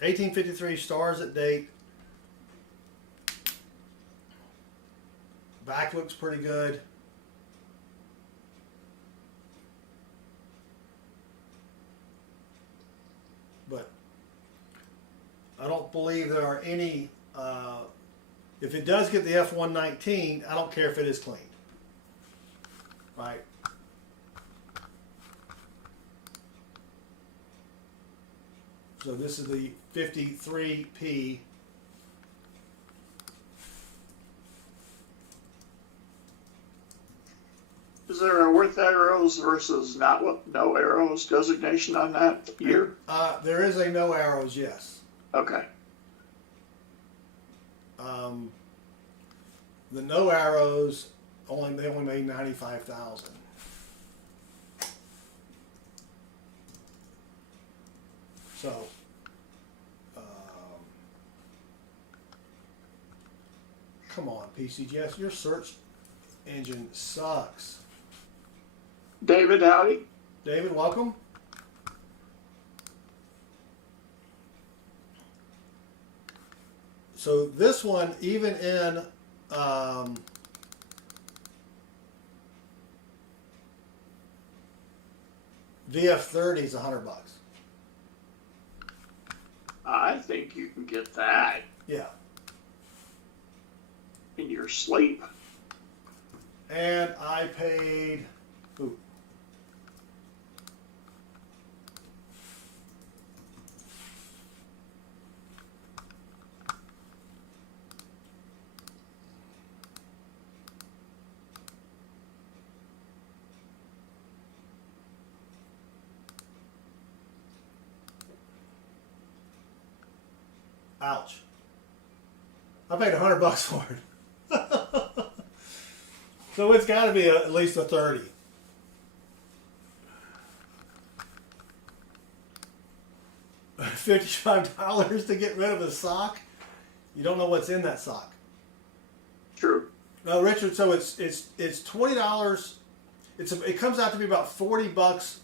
1853 stars at date. Back looks pretty good. But I don't believe there are any, if it does get the F119, I don't care if it is cleaned. Right? So this is the 53P. Is there a with arrows versus not with no arrows designation on that year? There is a no arrows, yes. Okay. The no arrows they only made 95,000. So, come on, PCGS, your search engine sucks. David, howdy. David, welcome. So this one, even in VF30 is $100. I think you can get that Yeah. in your sleep. And I paid, ooh, ouch. I paid $100 for it. So it's got to be at least a 30. $55 to get rid of a sock. You don't know what's in that sock. True. No, Richard. So it's $20. It comes out to be about $40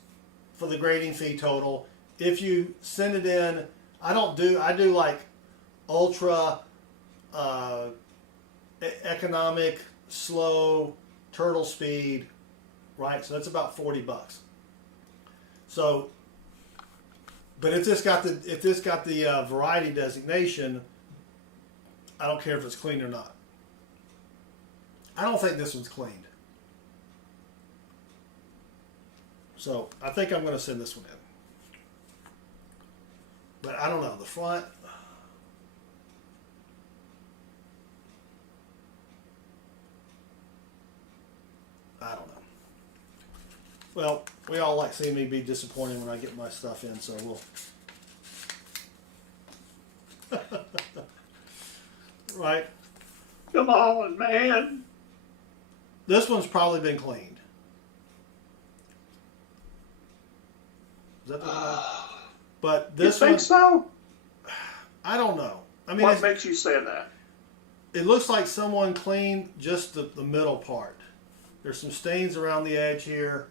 for the grading fee total. If you send it in, I do like ultra, economic, slow, turtle speed, right? So that's about $40. So, but if this got the variety designation, I don't care if it's clean or not. I don't think this one's cleaned. So I think I'm going to send this one in. But I don't know, the front. I don't know. Well, we all like seeing me be disappointed when I get my stuff in, so we'll. Right. Come on, man. This one's probably been cleaned. Is that the one? But You this think one, so? I don't know. I mean, What makes you say that? it looks like someone cleaned just the middle part. There's some stains around the edge here.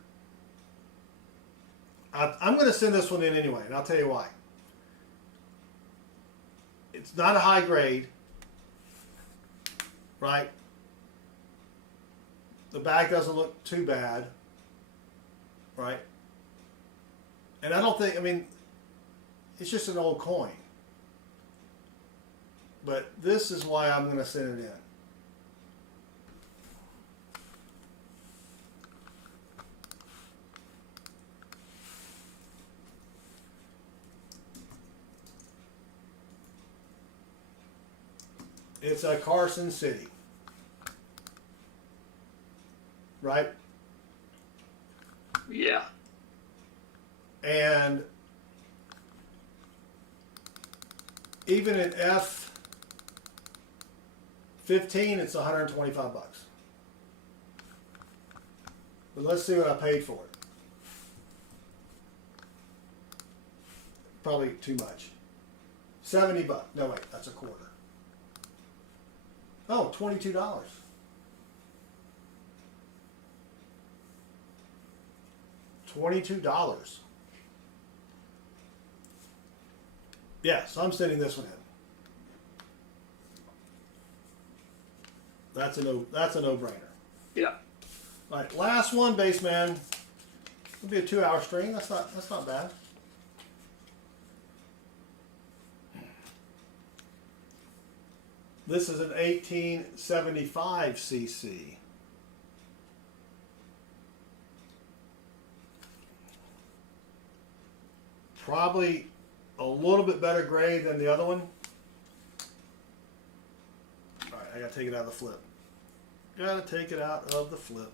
I'm going to send this one in anyway, and I'll tell you why. It's not a high grade, right? The bag doesn't look too bad, right? And I don't think, I mean, it's just an old coin. But this is why I'm going to send it in. It's a Carson City, right? Yeah. And even in F15, it's $125. But let's see what I paid for it. Probably too much. $70. No, wait, that's a quarter. Oh, $22. $22. Yeah, so I'm sending this one in. That's a no-brainer. Yeah. All right, last one, Bassman. It'll be a 2-hour string. That's not bad. This is an 1875 cc. Probably a little bit better grade than the other one. All right, I gotta take it out of the flip. Gotta take it out of the flip.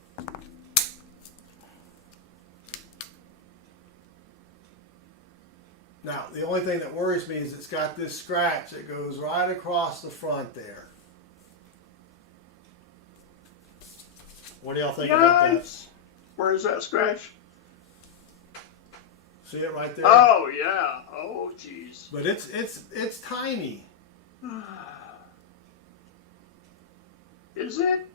Now, the only thing that worries me is it's got this scratch that goes right across the front there. What do y'all think about that? Yikes. Where is that scratch? See it right there? Oh, yeah. Oh, jeez. But it's tiny. Is it?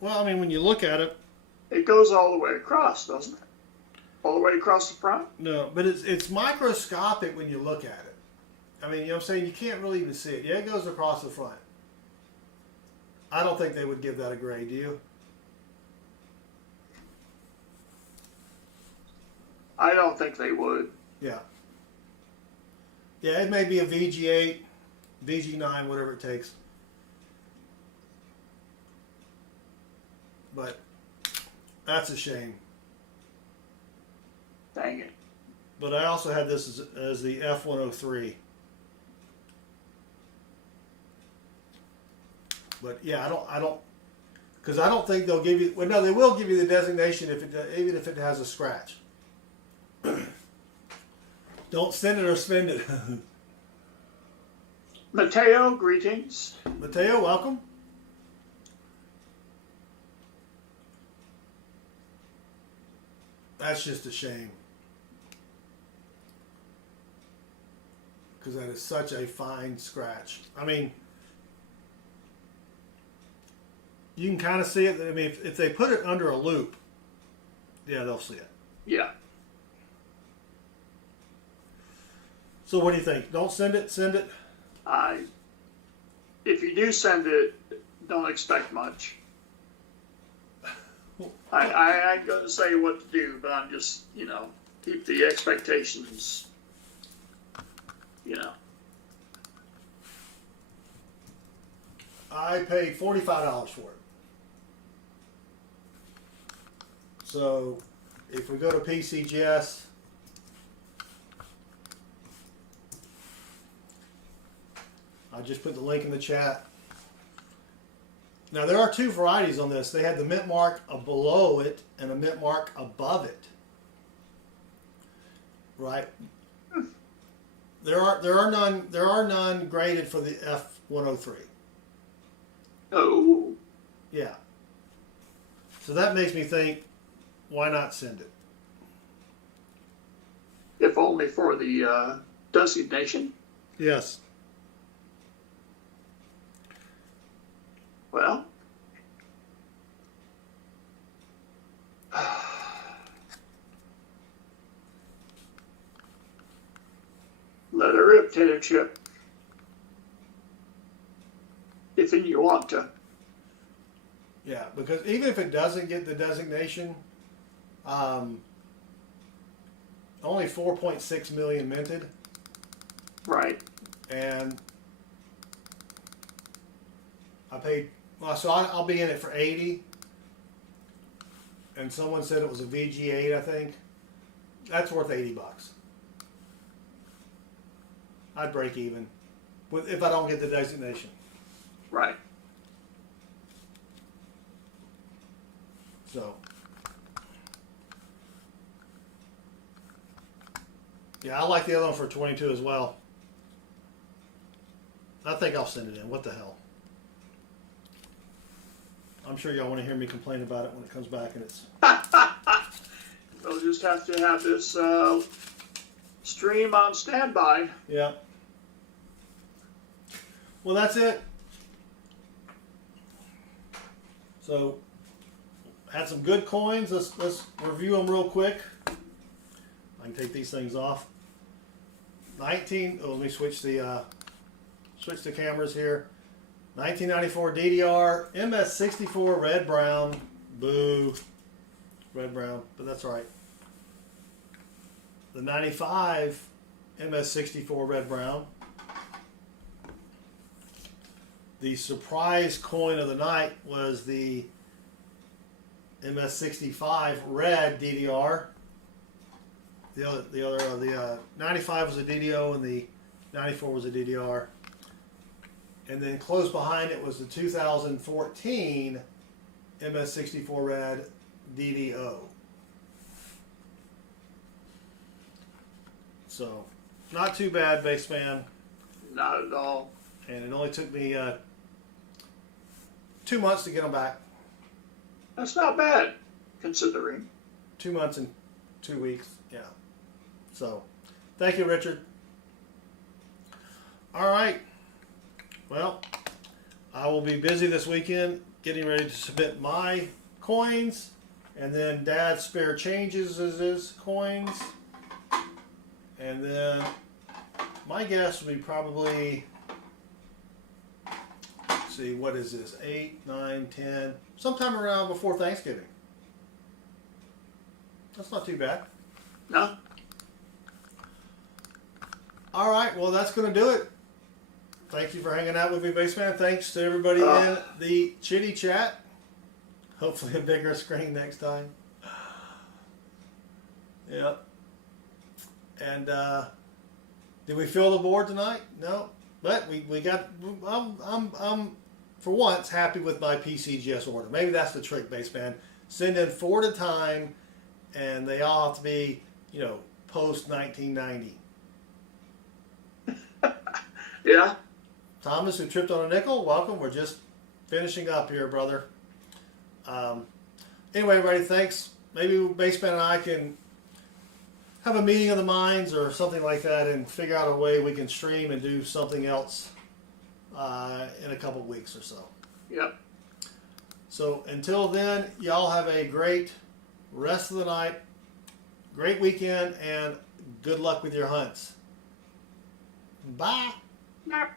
Well, I mean, when you look at it, It goes all the way across, doesn't it? All the way across the front? no, but it's microscopic when you look at it. I mean, you know what I'm saying? You can't really even see it. Yeah, it goes across the front. I don't think they would give that a grade, do you? I don't think they would. Yeah. Yeah, it may be a VG8, VG9, whatever it takes. But that's a shame. Dang it. But I also had this as the F103. But yeah, because I don't think they'll give you. Well, no, they will give you the designation even if it has a scratch. Don't send it or spend it. Mateo, greetings. Mateo, welcome. That's just a shame. Because that is such a fine scratch. I mean, you can kind of see it. I mean, if they put it under a loop, yeah, they'll see it. Yeah. So what do you think? Don't send it? Send it? If you do send it, don't expect much. I ain't going to say what to do, but I'm just, keep the expectations, I paid $45 for it. So if we go to PCGS, I just put the link in the chat. Now there are two varieties on this. They had the mint mark below it and a mint mark above it. Right? There are none graded for the F103. Oh. Yeah. So that makes me think, why not send it? If only for the designation. Yes. Well, let it rip, Tater Chip. If you want to. Yeah, because even if it doesn't get the designation, only 4.6 million minted, Right. and I paid. Well, so I'll be in it for 80, and someone said it was a VG8. I think that's worth $80. I'd break even if I don't get the designation. Right. So, yeah, I like the other one for 22 as well. I think I'll send it in. What the hell? I'm sure y'all want to hear me complain about it when it comes back and it's... We'll just have to have this stream on standby. Yeah. Well, that's it. So, had some good coins. Let's review them real quick. I can take these things off. Let me switch the cameras here. 1994 DDR MS64 red brown. Boo. Red brown, but that's all right. The 95 MS64 red brown. The surprise coin of the night was the MS65 red DDR. The 95 was a DDO and the 94 was a DDR. And then close behind it was the 2014 MS64 red DDO. So, not too bad, Bassman. Not at all. And it only took me 2 months to get them back. That's not bad, considering. 2 months and 2 weeks, yeah. So, thank you, Richard. All right. Well, I will be busy this weekend getting ready to submit my coins, and then Dad's spare changes is his coins, and then my guess will be probably, let's see, what is this, 8, 9, 10, sometime around before Thanksgiving. That's not too bad. No? All right, well, that's going to do it. Thank you for hanging out with me, Bassman. Thanks to everybody in the chitty chat. Hopefully a bigger screen next time. Yep. And did we fill the board tonight? No. But we got, I'm for once happy with my PCGS order. Maybe that's the trick, Bassman. Send in 4 at a time, and they all have to be, you know, post 1990. Yeah. Thomas, who tripped on a nickel, welcome. We're just finishing up here, brother. Anyway, everybody, thanks. Maybe Bassman and I can have a meeting of the minds or something like that and figure out a way we can stream and do something else in a couple weeks or so. Yep. So until then, y'all have a great rest of the night, great weekend, and good luck with your hunts. Bye. Yep.